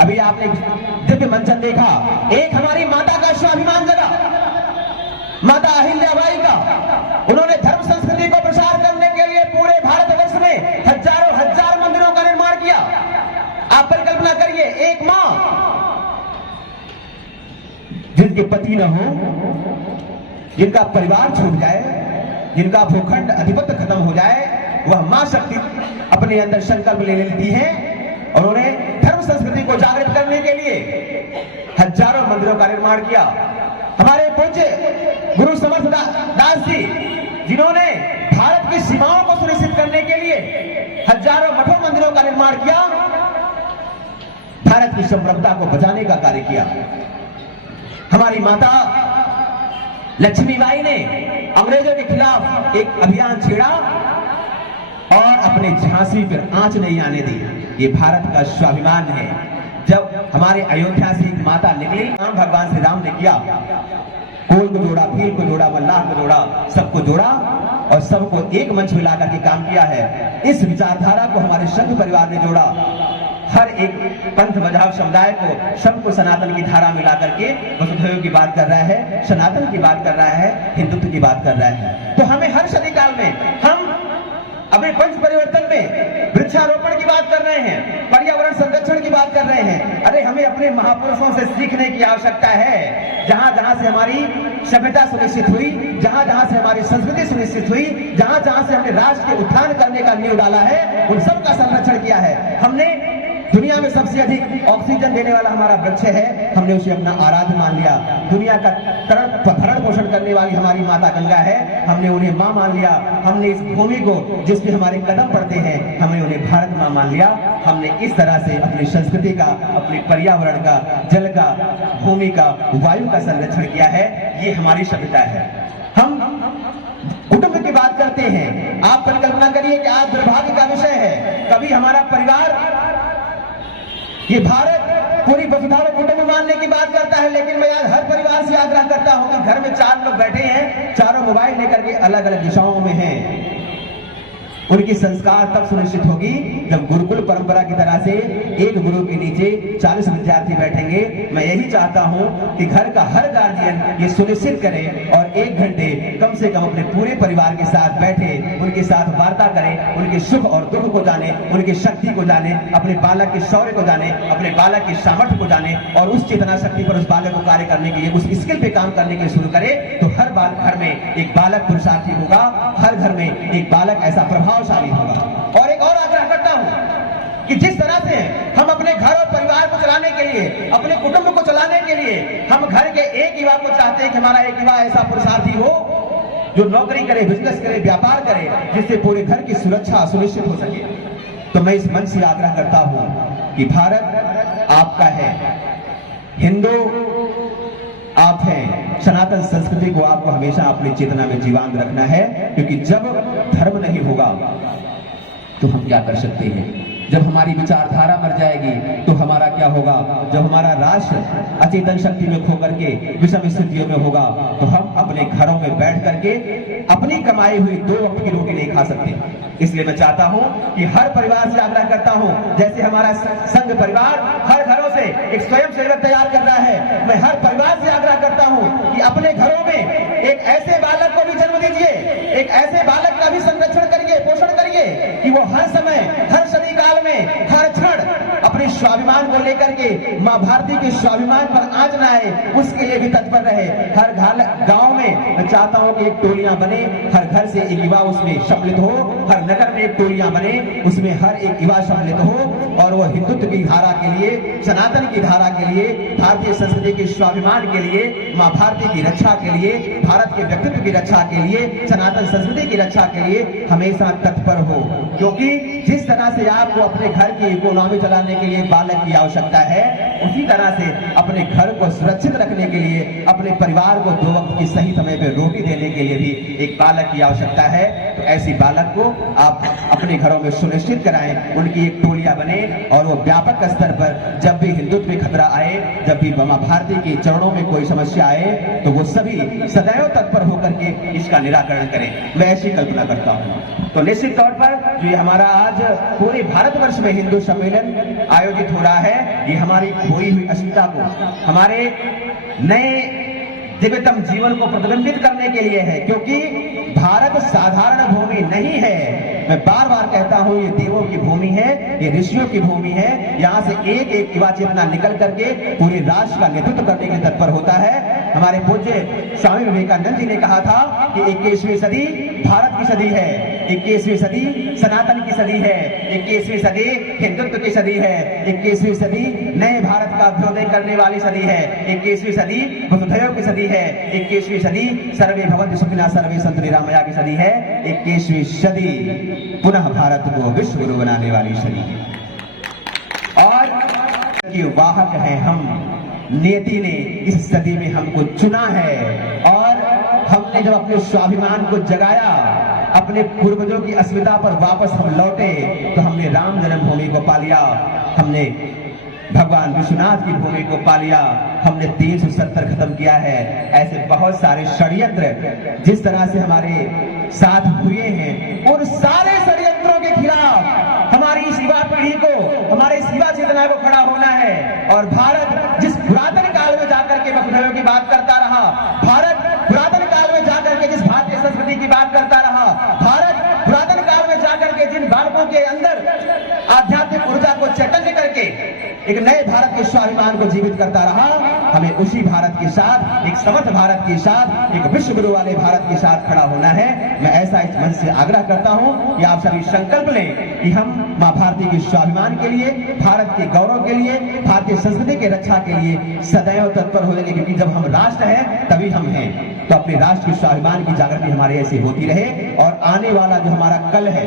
अभी आपने दिव्य मंचन देखा, एक हमारी माता का स्वाभिमान जगा, माता अहिल्याबाई का। उन्होंने धर्म संस्कृति को प्रसार करने के लिए पूरे भारतवर्ष में हजारों हजार मंदिरों का निर्माण किया। आप परिकल्पना करिए, एक मां जिनके पति न हो, जिनका परिवार छूट जाए, जिनका भूखंड अधिपत्य खत्म हो जाए, वह मां शक्ति अपने अंदर संकल्प ले लेती है और उन्होंने धर्म संस्कृति को जागृत करने के लिए हजारों मंदिरों का निर्माण किया। हमारे पूज्य गुरु समर्थ दास जी, जिन्होंने भारत की सीमाओं को सुनिश्चित करने के लिए हजारों मठों मंदिरों का निर्माण किया, भारत की संप्रभुता को बचाने का कार्य किया। हमारी माता लक्ष्मीबाई ने अंग्रेजों के खिलाफ एक अभियान छेड़ा और अपने झांसी पर आंच नहीं आने दी। ये भारत का स्वाभिमान है। जब हमारे अयोध्या से एक माता निकली, राम भगवान श्री राम ने किया, कोल को जोड़ा, भील को जोड़ा, मल्लाह को जोड़ा, सबको जोड़ा और सबको एक मंच में लाकर के काम किया है। इस विचारधारा को हमारे संघ परिवार ने जोड़ा। हर एक पंथ मजहब समुदाय को, सबको सनातन की धारा में ला करके वसुधैव की बात कर रहा है, सनातन की बात कर रहा है, हिंदुत्व की बात कर रहा है। तो हमें हर सदी काल में हम अपने पंच परिवर्तन में वृक्षारोपण की बात कर रहे हैं, पर्यावरण संरक्षण की बात कर रहे हैं। अरे हमें अपने महापुरुषों से सीखने की आवश्यकता है। जहां जहां से हमारी सभ्यता सुनिश्चित हुई, जहां जहां से हमारी संस्कृति सुनिश्चित हुई, जहां जहां से हमने राष्ट्र के उत्थान करने का नींव डाला है, उन सब का संरक्षण किया है। हमने दुनिया में सबसे अधिक ऑक्सीजन देने वाला हमारा वृक्ष है, हमने उसे अपना आराध्य मान लिया। दुनिया का भरण पोषण करने वाली हमारी माता गंगा है, हमने उन्हें मां मान लिया। हमने इस भूमि को, जिस पे हमारे कदम पड़ते हैं, हमने उन्हें भारत मां मान लिया। हमने इस तरह से अपनी संस्कृति का, अपने पर्यावरण का, जल का, भूमि का, वायु का संरक्षण किया है। ये हमारी सभ्यता है। हम कुटुंब की बात करते हैं। आप परिकल्पना करिए कि आज दुर्भाग्य का विषय है, कभी हमारा परिवार, ये भारत पूरी वसुधा कुटुंब मानने की बात करता है, लेकिन मैं आज हर परिवार से आग्रह करता हूं कि घर में 4 लोग बैठे हैं, चारों मोबाइल लेकर के अलग अलग दिशाओं में हैं। उनकी संस्कार तब सुनिश्चित होगी जब गुरुकुल परंपरा की तरह से एक गुरु के नीचे 40 विद्यार्थी बैठेंगे। मैं यही चाहता हूं कि घर का हर गार्जियन ये सुनिश्चित करे और 1 घंटे कम से कम अपने पूरे परिवार के साथ बैठे, उनके साथ वार्ता करें, उनके सुख और दुख को जाने, उनकी शक्ति को जाने, अपने बालक के शौर्य को जाने, अपने बालक की सामर्थ्य को जाने और उस चेतना शक्ति पर उस बालक को कार्य करने के लिए, उस स्किल पे काम करने के लिए शुरू करे। तो हर घर में एक बालक पुरुषार्थी होगा, हर घर में एक बालक ऐसा प्रभावशाली होगा। और एक और आग्रह करता हूं कि जिस तरह से हम अपने घर और परिवार को चलाने के लिए, अपने कुटुंब को चलाने के लिए, हम घर के एक युवा को चाहते हैं कि हमारा एक युवा ऐसा पुरुषार्थी हो जो नौकरी करे, बिजनेस करे, व्यापार करे, जिससे पूरे घर की सुरक्षा सुनिश्चित हो सके। तो मैं इस मंच से आग्रह करता हूं कि भारत आपका है, हिंदू आप हैं, सनातन संस्कृति को आपको हमेशा अपनी चेतना में जीवांत रखना है। क्योंकि जब धर्म नहीं होगा तो हम क्या कर सकते हैं? जब हमारी विचारधारा मर जाएगी तो हमारा क्या होगा? जब हमारा राष्ट्र अचेतन शक्ति में खो करके विषम स्थितियों में होगा तो हम अपने घरों में बैठ करके अपनी कमाई हुई 2 वक्त की रोटी नहीं खा सकते। इसलिए मैं चाहता हूं कि हर परिवार से आग्रह करता हूं, जैसे हमारा संघ परिवार हर घरों से एक स्वयं सेवक तैयार कर रहा है, मैं हर परिवार से आग्रह करता हूं कि अपने घरों में एक ऐसे बालक को भी जन्म दीजिए, एक ऐसे बालक का भी संरक्षण करिए, पोषण करिए कि वो हर समय, हर सदी काल में, हर क्षण अपने स्वाभिमान को लेकर के मां भारती के स्वाभिमान पर आंच न आए, उसके लिए भी तत्पर रहे। हर गांव में मैं चाहता हूं कि एक टोलियां बने, हर घर से एक युवा उसमें सम्मिलित हो, हर नगर में एक टोलियां बने, उसमें हर एक युवा सम्मिलित हो और वो हिंदुत्व की धारा के लिए, सनातन की धारा के लिए, भारतीय संस्कृति के स्वाभिमान के लिए, मां भारती की रक्षा के लिए, भारत के व्यक्तित्व की रक्षा के लिए, सनातन संस्कृति की रक्षा के लिए हमेशा तत्पर हो। क्योंकि जिस तरह से आपको अपने घर की इकोनॉमी चलाने के लिए एक बालक की आवश्यकता है, उसी तरह से अपने घर को सुरक्षित रखने के लिए, अपने परिवार को 2 वक्त की सही समय पे रोटी देने के लिए भी एक बालक की आवश्यकता है। तो ऐसी बालक को आप अपने घरों में सुनिश्चित कराएं, उनकी एक टोलियां बने और वो व्यापक स्तर पर जब भी हिंदुत्व में खतरा आए, जब भी मां भारती के चरणों में कोई समस्या आए, तो वो सभी सदैव तत्पर होकर के इसका निराकरण करें। मैं ऐसी कल्पना करता हूं। तो निश्चित तौर पर जो ये हमारा आज पूरे भारतवर्ष में हिंदू सम्मेलन आयोजित हो रहा है, ये हमारी खोई हुई अस्मिता को, हमारे नए दिव्यतम जीवन को प्रतिबिंबित करने के लिए है, क्योंकि भारत साधारण भूमि नहीं है। मैं बार बार कहता हूं, ये देवों की भूमि है, ये ऋषियों की भूमि है। यहाँ से एक एक युवा चेतना निकल करके पूरे राष्ट्र का नेतृत्व करने के लिए तत्पर होता है। हमारे पूज्य स्वामी विवेकानंद जी ने कहा था कि 21वीं सदी भारत की सदी है, 21वीं सदी सनातन की सदी है, 21वीं सदी हिंदुत्व की सदी है, 21वीं सदी नए भारत का अभ्युदय करने वाली सदी है, 21वीं सदी वसुधैव की सदी है, 21वीं सदी सर्वे भवन्तु सुखिनः सर्वे सन्तु निरामया की सदी है, 21वीं सदी पुनः भारत को विश्व गुरु बनाने वाली सदी है। और की वाहक है हम, नियति ने इस सदी में हमको चुना है। और हमने जब अपने स्वाभिमान को जगाया, अपने पूर्वजों की अस्मिता पर वापस हम लौटे, तो हमने राम जन्मभूमि को पा लिया, हमने भगवान विश्वनाथ की भूमि को पा लिया, हमने 370 खत्म किया है। ऐसे बहुत सारे षड्यंत्र जिस तरह से हमारे साथ हुए हैं, उन सारे षड्यंत्रों के खिलाफ हमारी इस युवा पीढ़ी को, हमारे इस युवा चेतना को खड़ा होना है। और भारत जिस पुरातन काल में जाकर के वसुधैव की बात करता रहा, भारत पुरातन काल में जाकर के जिस भारतीय संस्कृति की बात करता रहा, भारत पुरातन काल में जाकर के जिन बालकों के अंदर आध्यात्मिक ऊर्जा को चैतन्य करके एक नए भारत के स्वाभिमान को जीवित करता रहा, हमें उसी भारत के साथ, एक समर्थ भारत के साथ, एक विश्व गुरु वाले भारत के साथ खड़ा होना है। मैं ऐसा इस मंच से आग्रह करता हूं कि आप सभी संकल्प लें कि हम मां भारती के स्वाभिमान के लिए, भारत के गौरव के लिए, भारतीय संस्कृति के रक्षा के लिए सदैव तत्पर हो जाएंगे, क्योंकि जब हम राष्ट्र हैं तभी हम हैं। तो अपने राष्ट्र के स्वाभिमान की जागृति हमारे ऐसी होती रहे। और आने वाला जो हमारा कल है,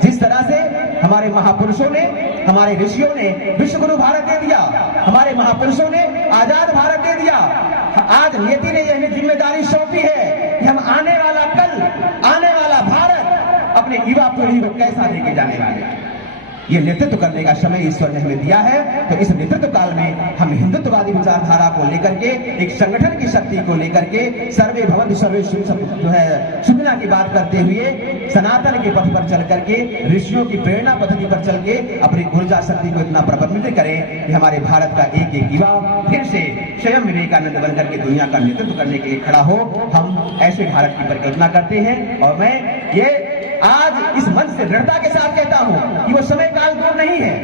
जिस तरह से हमारे महापुरुषों ने, हमारे ऋषियों ने विश्व गुरु भारत दे दिया, हमारे महापुरुषों ने आजाद भारत दे दिया, आज नियति ने यह जिम्मेदारी सौंपी है कि हम आने वाला कल, आने वाला भारत अपने युवा पीढ़ी को कैसा लेके जाने वाले हैं। ये नेतृत्व करने का समय ईश्वर ने हमें दिया है। तो इस नेतृत्व काल में हम हिंदुत्ववादी विचारधारा को लेकर के, एक संगठन की शक्ति को लेकर के, सर्वे भवन्तु सर्वे जो है सुखिनः की बात करते हुए सनातन के पथ पर चल करके, ऋषियों की प्रेरणा पद्धति पर चल के अपनी ऊर्जा शक्ति को इतना प्रबंधित करें कि हमारे भारत का एक एक युवा फिर से स्वयं विवेकानंद बनकर के दुनिया का नेतृत्व करने के लिए खड़ा हो। हम ऐसे भारत की परिकल्पना करते हैं। और मैं ये आज इस मंच से दृढ़ता के साथ कहता हूं कि वो समय काल दूर नहीं है।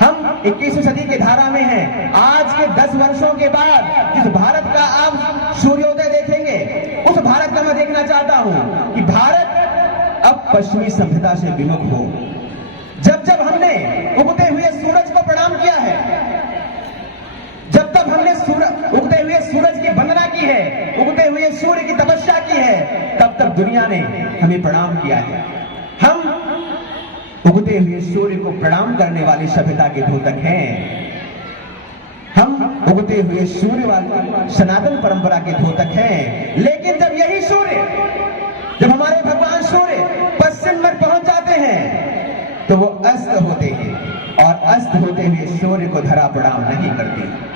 हम 21वीं सदी के धारा में हैं। आज के 10 वर्षों के बाद जिस भारत का आप सूर्योदय देखेंगे, उस भारत का मैं देखना चाहता हूं कि भारत अब पश्चिमी सभ्यता से विमुख हो। जब जब हमने उगते हुए सूरज को प्रणाम किया है, जब तक हमने उगते हुए सूरज की वंदना की है, उगते हुए सूर्य की तपस्या की है, तब तक दुनिया ने हमें प्रणाम किया है। हम उगते हुए सूर्य को प्रणाम करने वाली सभ्यता के द्योतक हैं। हम उगते हुए सूर्य वाली सनातन परंपरा के द्योतक हैं। लेकिन जब यही सूर्य, जब हमारे भगवान सूर्य पश्चिम में पहुंच जाते हैं, तो वो अस्त होते हैं, और अस्त होते हुए सूर्य को धरा प्रणाम नहीं करते।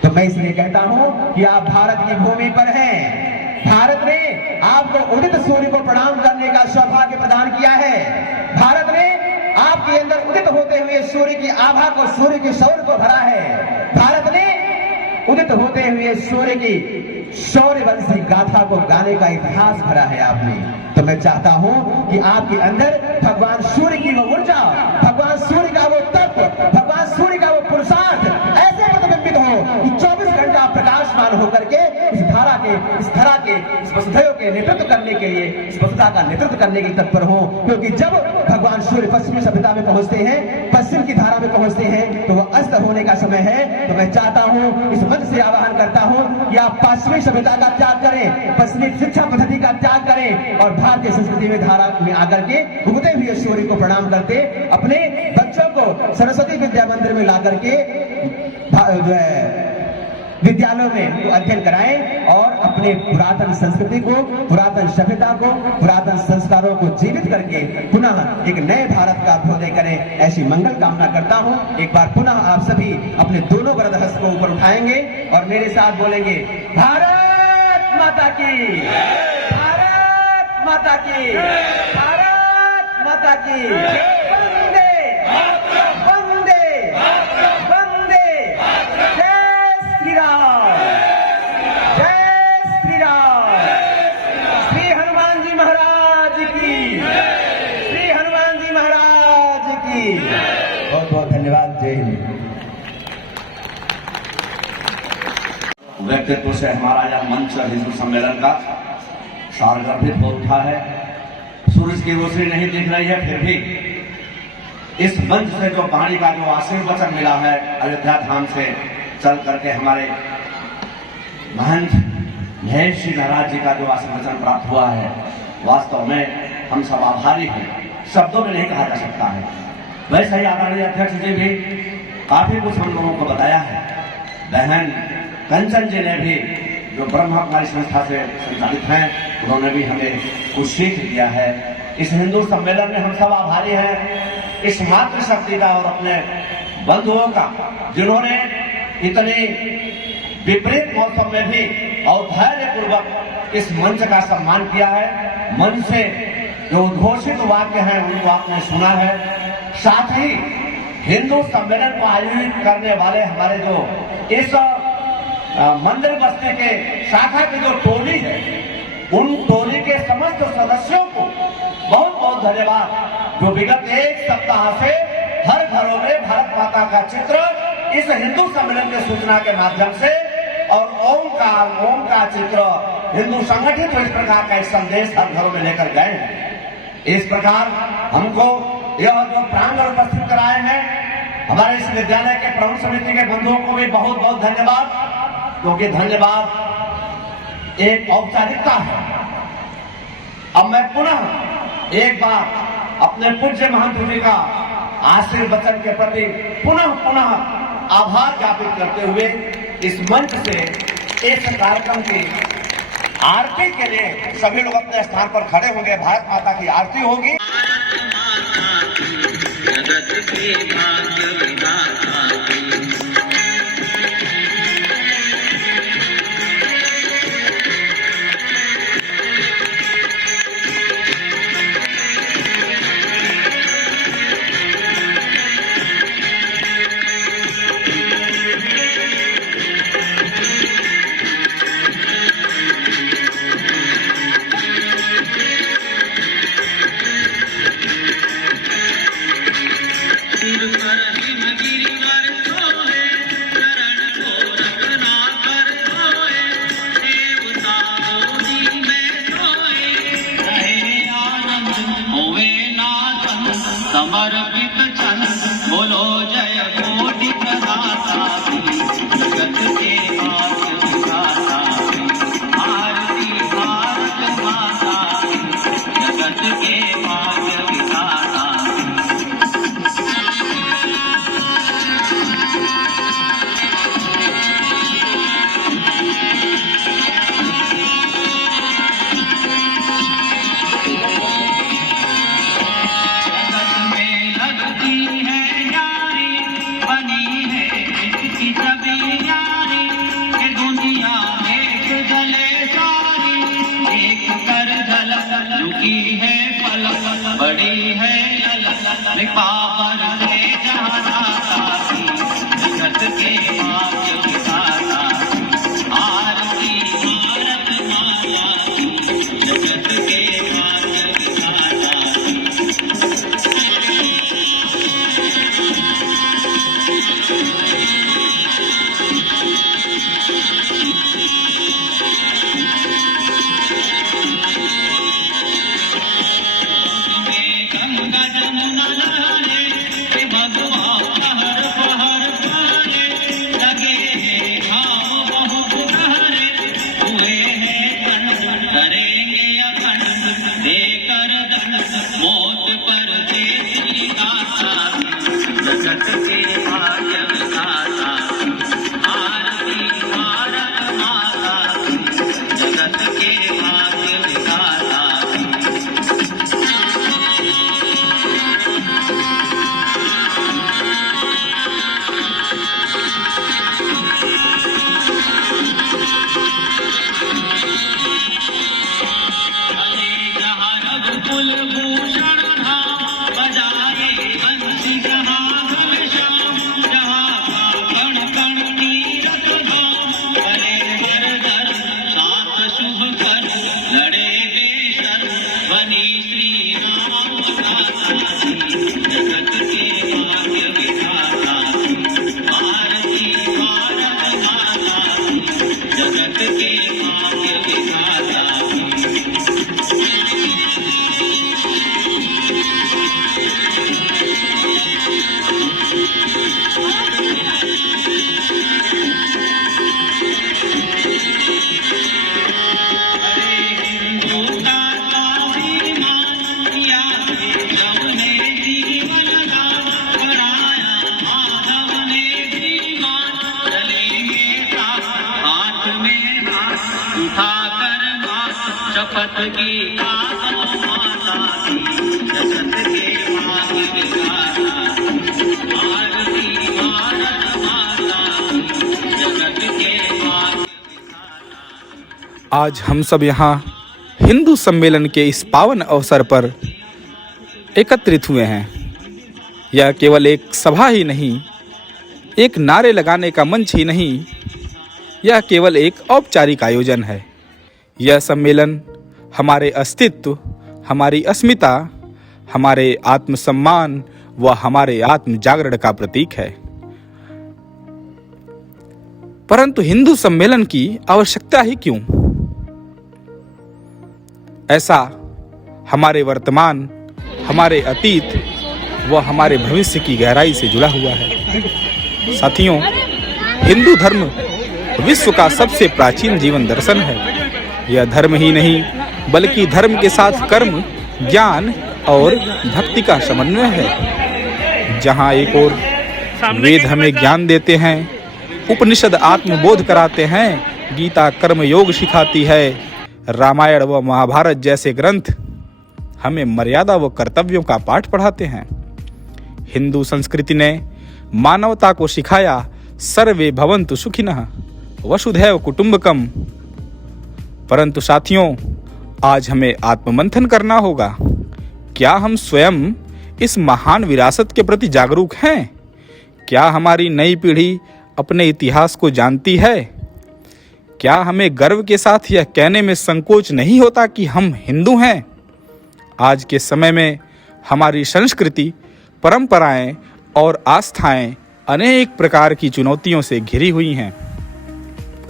तो मैं इसलिए कहता हूं कि आप भारत की भूमि पर हैं। भारत ने आपको उदित सूर्य को प्रणाम करने का सौभाग्य प्रदान किया है। भारत ने आपके अंदर उदित होते हुए सूर्य की आभा को, सूर्य के सौर को भरा है। भारत ने उदित होते हुए सूर्य की शौर्यवंशी गाथा को गाने का इतिहास भरा है आपने। तो मैं चाहता हूं कि आपके अंदर भगवान सूर्य की वो ऊर्जा, भगवान सूर्य का वो तत्व, भगवान सूर्य का वो पुरुषार्थ ऐसे प्रतिबिंबित हो कि 24 घंटा प्रकाशमान होकर के इस धारा के, इस धरा के, इस वसुधैव के नेतृत्व करने के लिए, इस वसुधा का नेतृत्व करने के लिए तत्पर हो। क्योंकि जब भगवान सूर्य पश्चिमी सभ्यता में पहुंचते हैं, पश्चिम की धारा में पहुंचते हैं, तो वह अस्त होने का समय है। तो मैं चाहता हूं, इस मंच से आह्वान करता हूं कि आप पश्चिमी सभ्यता का त्याग करें, पश्चिमी शिक्षा पद्धति का त्याग करें, और भारतीय संस्कृति में धारा में आकर के उगते हुए भी ईश्वरी को प्रणाम करते अपने बच्चों को सरस्वती विद्या मंदिर में ला करके जो है विद्यालयों में उनको अध्ययन कराएं और अपने पुरातन संस्कृति को, पुरातन सभ्यता को, पुरातन संस्कारों को जीवित करके पुनः एक नए भारत का अभ्युदय करें, ऐसी मंगल कामना करता हूं। एक बार पुनः आप सभी अपने दोनों वरद हस्त को ऊपर उठाएंगे और मेरे साथ बोलेंगे, भारत माता की, भारत माता की, भारत माता की, वंदे वंदे वंदे, जय श्री राम, जय श्री राम, श्री हनुमान जी महाराज की, श्री हनुमान जी महाराज की। बहुत बहुत धन्यवाद। जय हिंद। व्यक्तित्व से हमारा यह मंच हिंदू सम्मेलन का सारगर्भित हो उठा है। सूरज की रोशनी नहीं दिख रही है, फिर भी इस मंच से जो वाणी का जो आशीर्वचन मिला है, अयोध्या धाम से चल करके हमारे महंत महेश जी महाराज जी का जो आशीर्वचन प्राप्त हुआ है, वास्तव में हम सब आभारी हैं, शब्दों में नहीं कहा जा सकता है। वैसे ही आदरणीय अध्यक्ष जी भी काफी कुछ हम लोगों को बताया है। बहन कंचन जी ने भी, जो ब्रह्मा कुमारी संस्था से संचालित हैं, उन्होंने भी हमें कुछ सीख दिया है। इस हिंदू सम्मेलन में हम सब आभारी हैं, इस मातृशक्ति का और अपने बंधुओं का, जिन्होंने इतने विपरीत मौसम में भी और धैर्यपूर्वक इस मंच का सम्मान किया है। मंच से जो उद्घोषित वाक्य हैं उनको आपने सुना है। साथ ही हिंदू सम्मेलन को आयोजित करने वाले हमारे जो इस मंदिर बस्ती के शाखा की जो टोली है, उन टोली के समस्त सदस्यों को बहुत बहुत धन्यवाद, जो विगत एक सप्ताह से हर घरों में भारत माता का चित्र इस हिंदू सम्मेलन के सूचना के माध्यम से और ओम का चित्र हिंदू संगठित इस प्रकार का एक संदेश हर घरों में लेकर गए हैं। इस प्रकार हमको यह जो प्रांगण उपस्थित कराए हैं, हमारे इस विद्यालय के प्रमुख समिति के बंधुओं को भी बहुत बहुत धन्यवाद, क्योंकि धन्यवाद एक औपचारिकता है। अब मैं पुनः एक बार अपने पूज्य महंत जी का आशीर्वचन के प्रति पुनः आभार ज्ञापित करते हुए इस मंच से इस कार्यक्रम की आरती के लिए सभी लोग अपने स्थान पर खड़े होंगे। भारत माता की आरती होगी। समर्पित चन बोलो जय कोटि प्रदाता जगत के भाग्य विधाता आरती भारत माता जगत के भाग्य विधाता। बड़ी है पावर से जहाँ जगत के भाग्य विधाता आरती भारत माता जगत के भाग्य विधाता। गंगा जमुना नहाने शपथ की माता की जगत के भाग्य विधाता आरती भारत माता की जगत के भाग्य। आज हम सब यहाँ हिंदू सम्मेलन के इस पावन अवसर पर एकत्रित हुए हैं। यह केवल एक सभा ही नहीं, एक नारे लगाने का मंच ही नहीं, यह केवल एक औपचारिक आयोजन है। यह सम्मेलन हमारे अस्तित्व, हमारी अस्मिता, हमारे आत्मसम्मान व हमारे आत्म जागरण का प्रतीक है। परंतु हिंदू सम्मेलन की आवश्यकता ही क्यों? ऐसा हमारे वर्तमान, हमारे अतीत व हमारे भविष्य की गहराई से जुड़ा हुआ है। साथियों, हिंदू धर्म विश्व का सबसे प्राचीन जीवन दर्शन है। यह धर्म ही नहीं बल्कि धर्म के साथ कर्म, ज्ञान और भक्ति का समन्वय है। जहाँ एक ओर वेद हमें ज्ञान देते हैं, उपनिषद आत्मबोध कराते हैं, गीता कर्म योग सिखाती है, रामायण व महाभारत जैसे ग्रंथ हमें मर्यादा व कर्तव्यों का पाठ पढ़ाते हैं। हिंदू संस्कृति ने मानवता को सिखाया सर्वे भवन्तु सुखिनः वसुधैव कुटुंबकम। परंतु साथियों, आज हमें आत्ममंथन करना होगा। क्या हम स्वयं इस महान विरासत के प्रति जागरूक हैं? क्या हमारी नई पीढ़ी अपने इतिहास को जानती है? क्या हमें गर्व के साथ यह कहने में संकोच नहीं होता कि हम हिंदू हैं? आज के समय में हमारी संस्कृति, परंपराएं और आस्थाएं अनेक प्रकार की चुनौतियों से घिरी हुई हैं।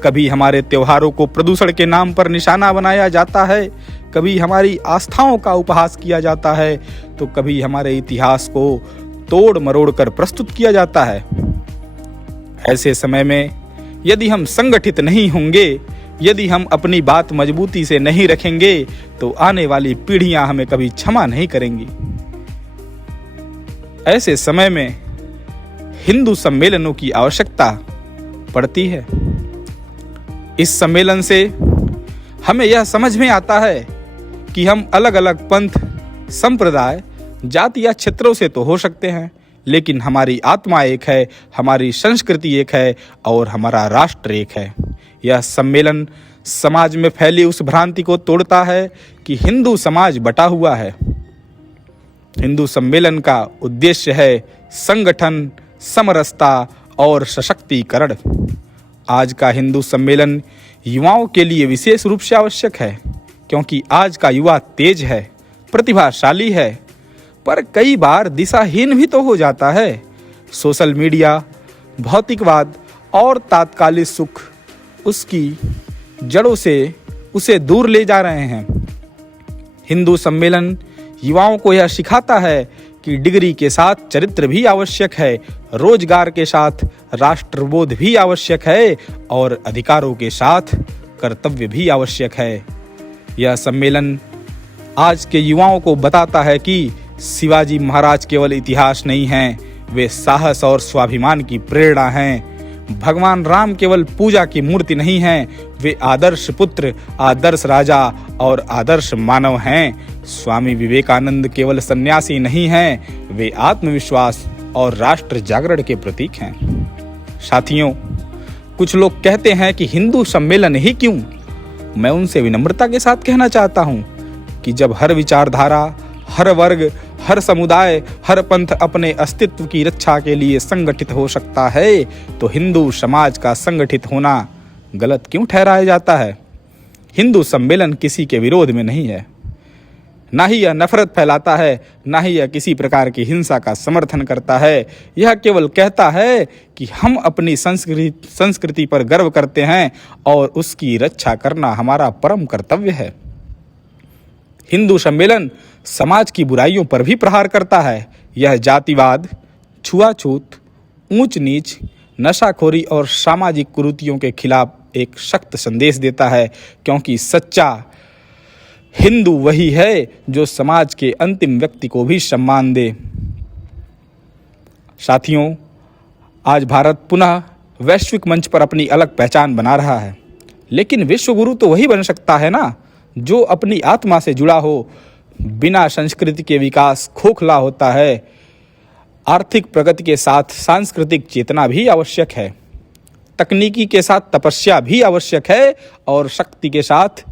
कभी हमारे त्योहारों को प्रदूषण के नाम पर निशाना बनाया जाता है, कभी हमारी आस्थाओं का उपहास किया जाता है, तो कभी हमारे इतिहास को तोड़ मरोड़ कर प्रस्तुत किया जाता है। ऐसे समय में यदि हम संगठित नहीं होंगे, यदि हम अपनी बात मजबूती से नहीं रखेंगे, तो आने वाली पीढ़ियां हमें कभी क्षमा नहीं करेंगी। ऐसे समय में हिंदू सम्मेलनों की आवश्यकता पड़ती है। इस सम्मेलन से हमें यह समझ में आता है कि हम अलग अलग पंथ, संप्रदाय, जाति या क्षेत्रों से तो हो सकते हैं, लेकिन हमारी आत्मा एक है, हमारी संस्कृति एक है और हमारा राष्ट्र एक है। यह सम्मेलन समाज में फैली उस भ्रांति को तोड़ता है कि हिंदू समाज बटा हुआ है। हिंदू सम्मेलन का उद्देश्य है संगठन, समरसता और सशक्तिकरण। आज का हिंदू सम्मेलन युवाओं के लिए विशेष रूप से आवश्यक है, क्योंकि आज का युवा तेज है, प्रतिभाशाली है, पर कई बार दिशाहीन भी तो हो जाता है। सोशल मीडिया, भौतिकवाद और तात्कालिक सुख उसकी जड़ों से उसे दूर ले जा रहे हैं। हिंदू सम्मेलन युवाओं को यह सिखाता है कि डिग्री के साथ चरित्र भी आवश्यक है, रोजगार के साथ राष्ट्रबोध भी आवश्यक है और अधिकारों के साथ कर्तव्य भी आवश्यक है। यह सम्मेलन आज के युवाओं को बताता है कि शिवाजी महाराज केवल इतिहास नहीं हैं, वे साहस और स्वाभिमान की प्रेरणा हैं। भगवान राम केवल पूजा की मूर्ति नहीं हैं, वे आदर्श पुत्र, आदर्श राजा और आदर्श मानव हैं। स्वामी विवेकानंद केवल सन्यासी नहीं हैं, वे आत्मविश्वास और राष्ट्र जागरण के प्रतीक हैं। साथियों, कुछ लोग कहते हैं कि हिंदू सम्मेलन ही क्यों? मैं उनसे विनम्रता के साथ कहना चाहता हूं कि जब हर विचारधारा, हर वर्ग, हर समुदाय, हर पंथ अपने अस्तित्व की रक्षा के लिए संगठित हो सकता है, तो हिंदू समाज का संगठित होना गलत क्यों ठहराया जाता है? हिंदू सम्मेलन किसी के विरोध में नहीं है, ना ही यह नफरत फैलाता है, ना ही यह किसी प्रकार की हिंसा का समर्थन करता है। यह केवल कहता है कि हम अपनी संस्कृति पर गर्व करते हैं और उसकी रक्षा करना हमारा परम कर्तव्य है। हिंदू सम्मेलन समाज की बुराइयों पर भी प्रहार करता है। यह जातिवाद, छुआछूत, ऊंच नीच, नशाखोरी और सामाजिक कुरीतियों के खिलाफ एक सख्त संदेश देता है, क्योंकि सच्चा हिंदू वही है जो समाज के अंतिम व्यक्ति को भी सम्मान दे। साथियों, आज भारत पुनः वैश्विक मंच पर अपनी अलग पहचान बना रहा है, लेकिन विश्वगुरु तो वही बन सकता है ना जो अपनी आत्मा से जुड़ा हो। बिना संस्कृति के विकास खोखला होता है। आर्थिक प्रगति के साथ सांस्कृतिक चेतना भी आवश्यक है, तकनीकी के साथ तपस्या भी आवश्यक है और शक्ति के साथ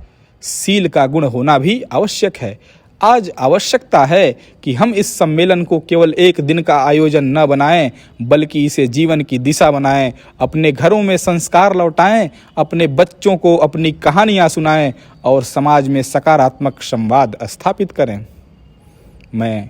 सील का गुण होना भी आवश्यक है। आज आवश्यकता है कि हम इस सम्मेलन को केवल एक दिन का आयोजन न बनाएं, बल्कि इसे जीवन की दिशा बनाएं, अपने घरों में संस्कार लौटाएं, अपने बच्चों को अपनी कहानियां सुनाएं और समाज में सकारात्मक संवाद स्थापित करें। मैं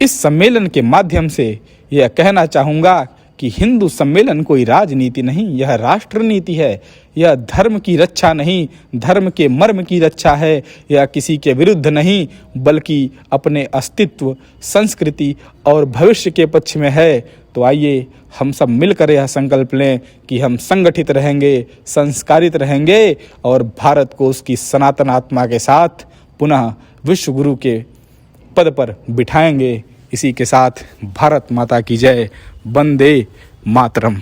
इस सम्मेलन के माध्यम से यह कहना चाहूँगा कि हिंदू सम्मेलन कोई राजनीति नहीं, यह राष्ट्र नीति है। यह धर्म की रक्षा नहीं, धर्म के मर्म की रक्षा है। यह किसी के विरुद्ध नहीं, बल्कि अपने अस्तित्व, संस्कृति और भविष्य के पक्ष में है। तो आइए हम सब मिलकर यह संकल्प लें कि हम संगठित रहेंगे, संस्कारित रहेंगे और भारत को उसकी सनातन आत्मा के साथ पुनः विश्वगुरु के पद पर बिठाएंगे। इसी के साथ भारत माता की जय। वंदे मातरम।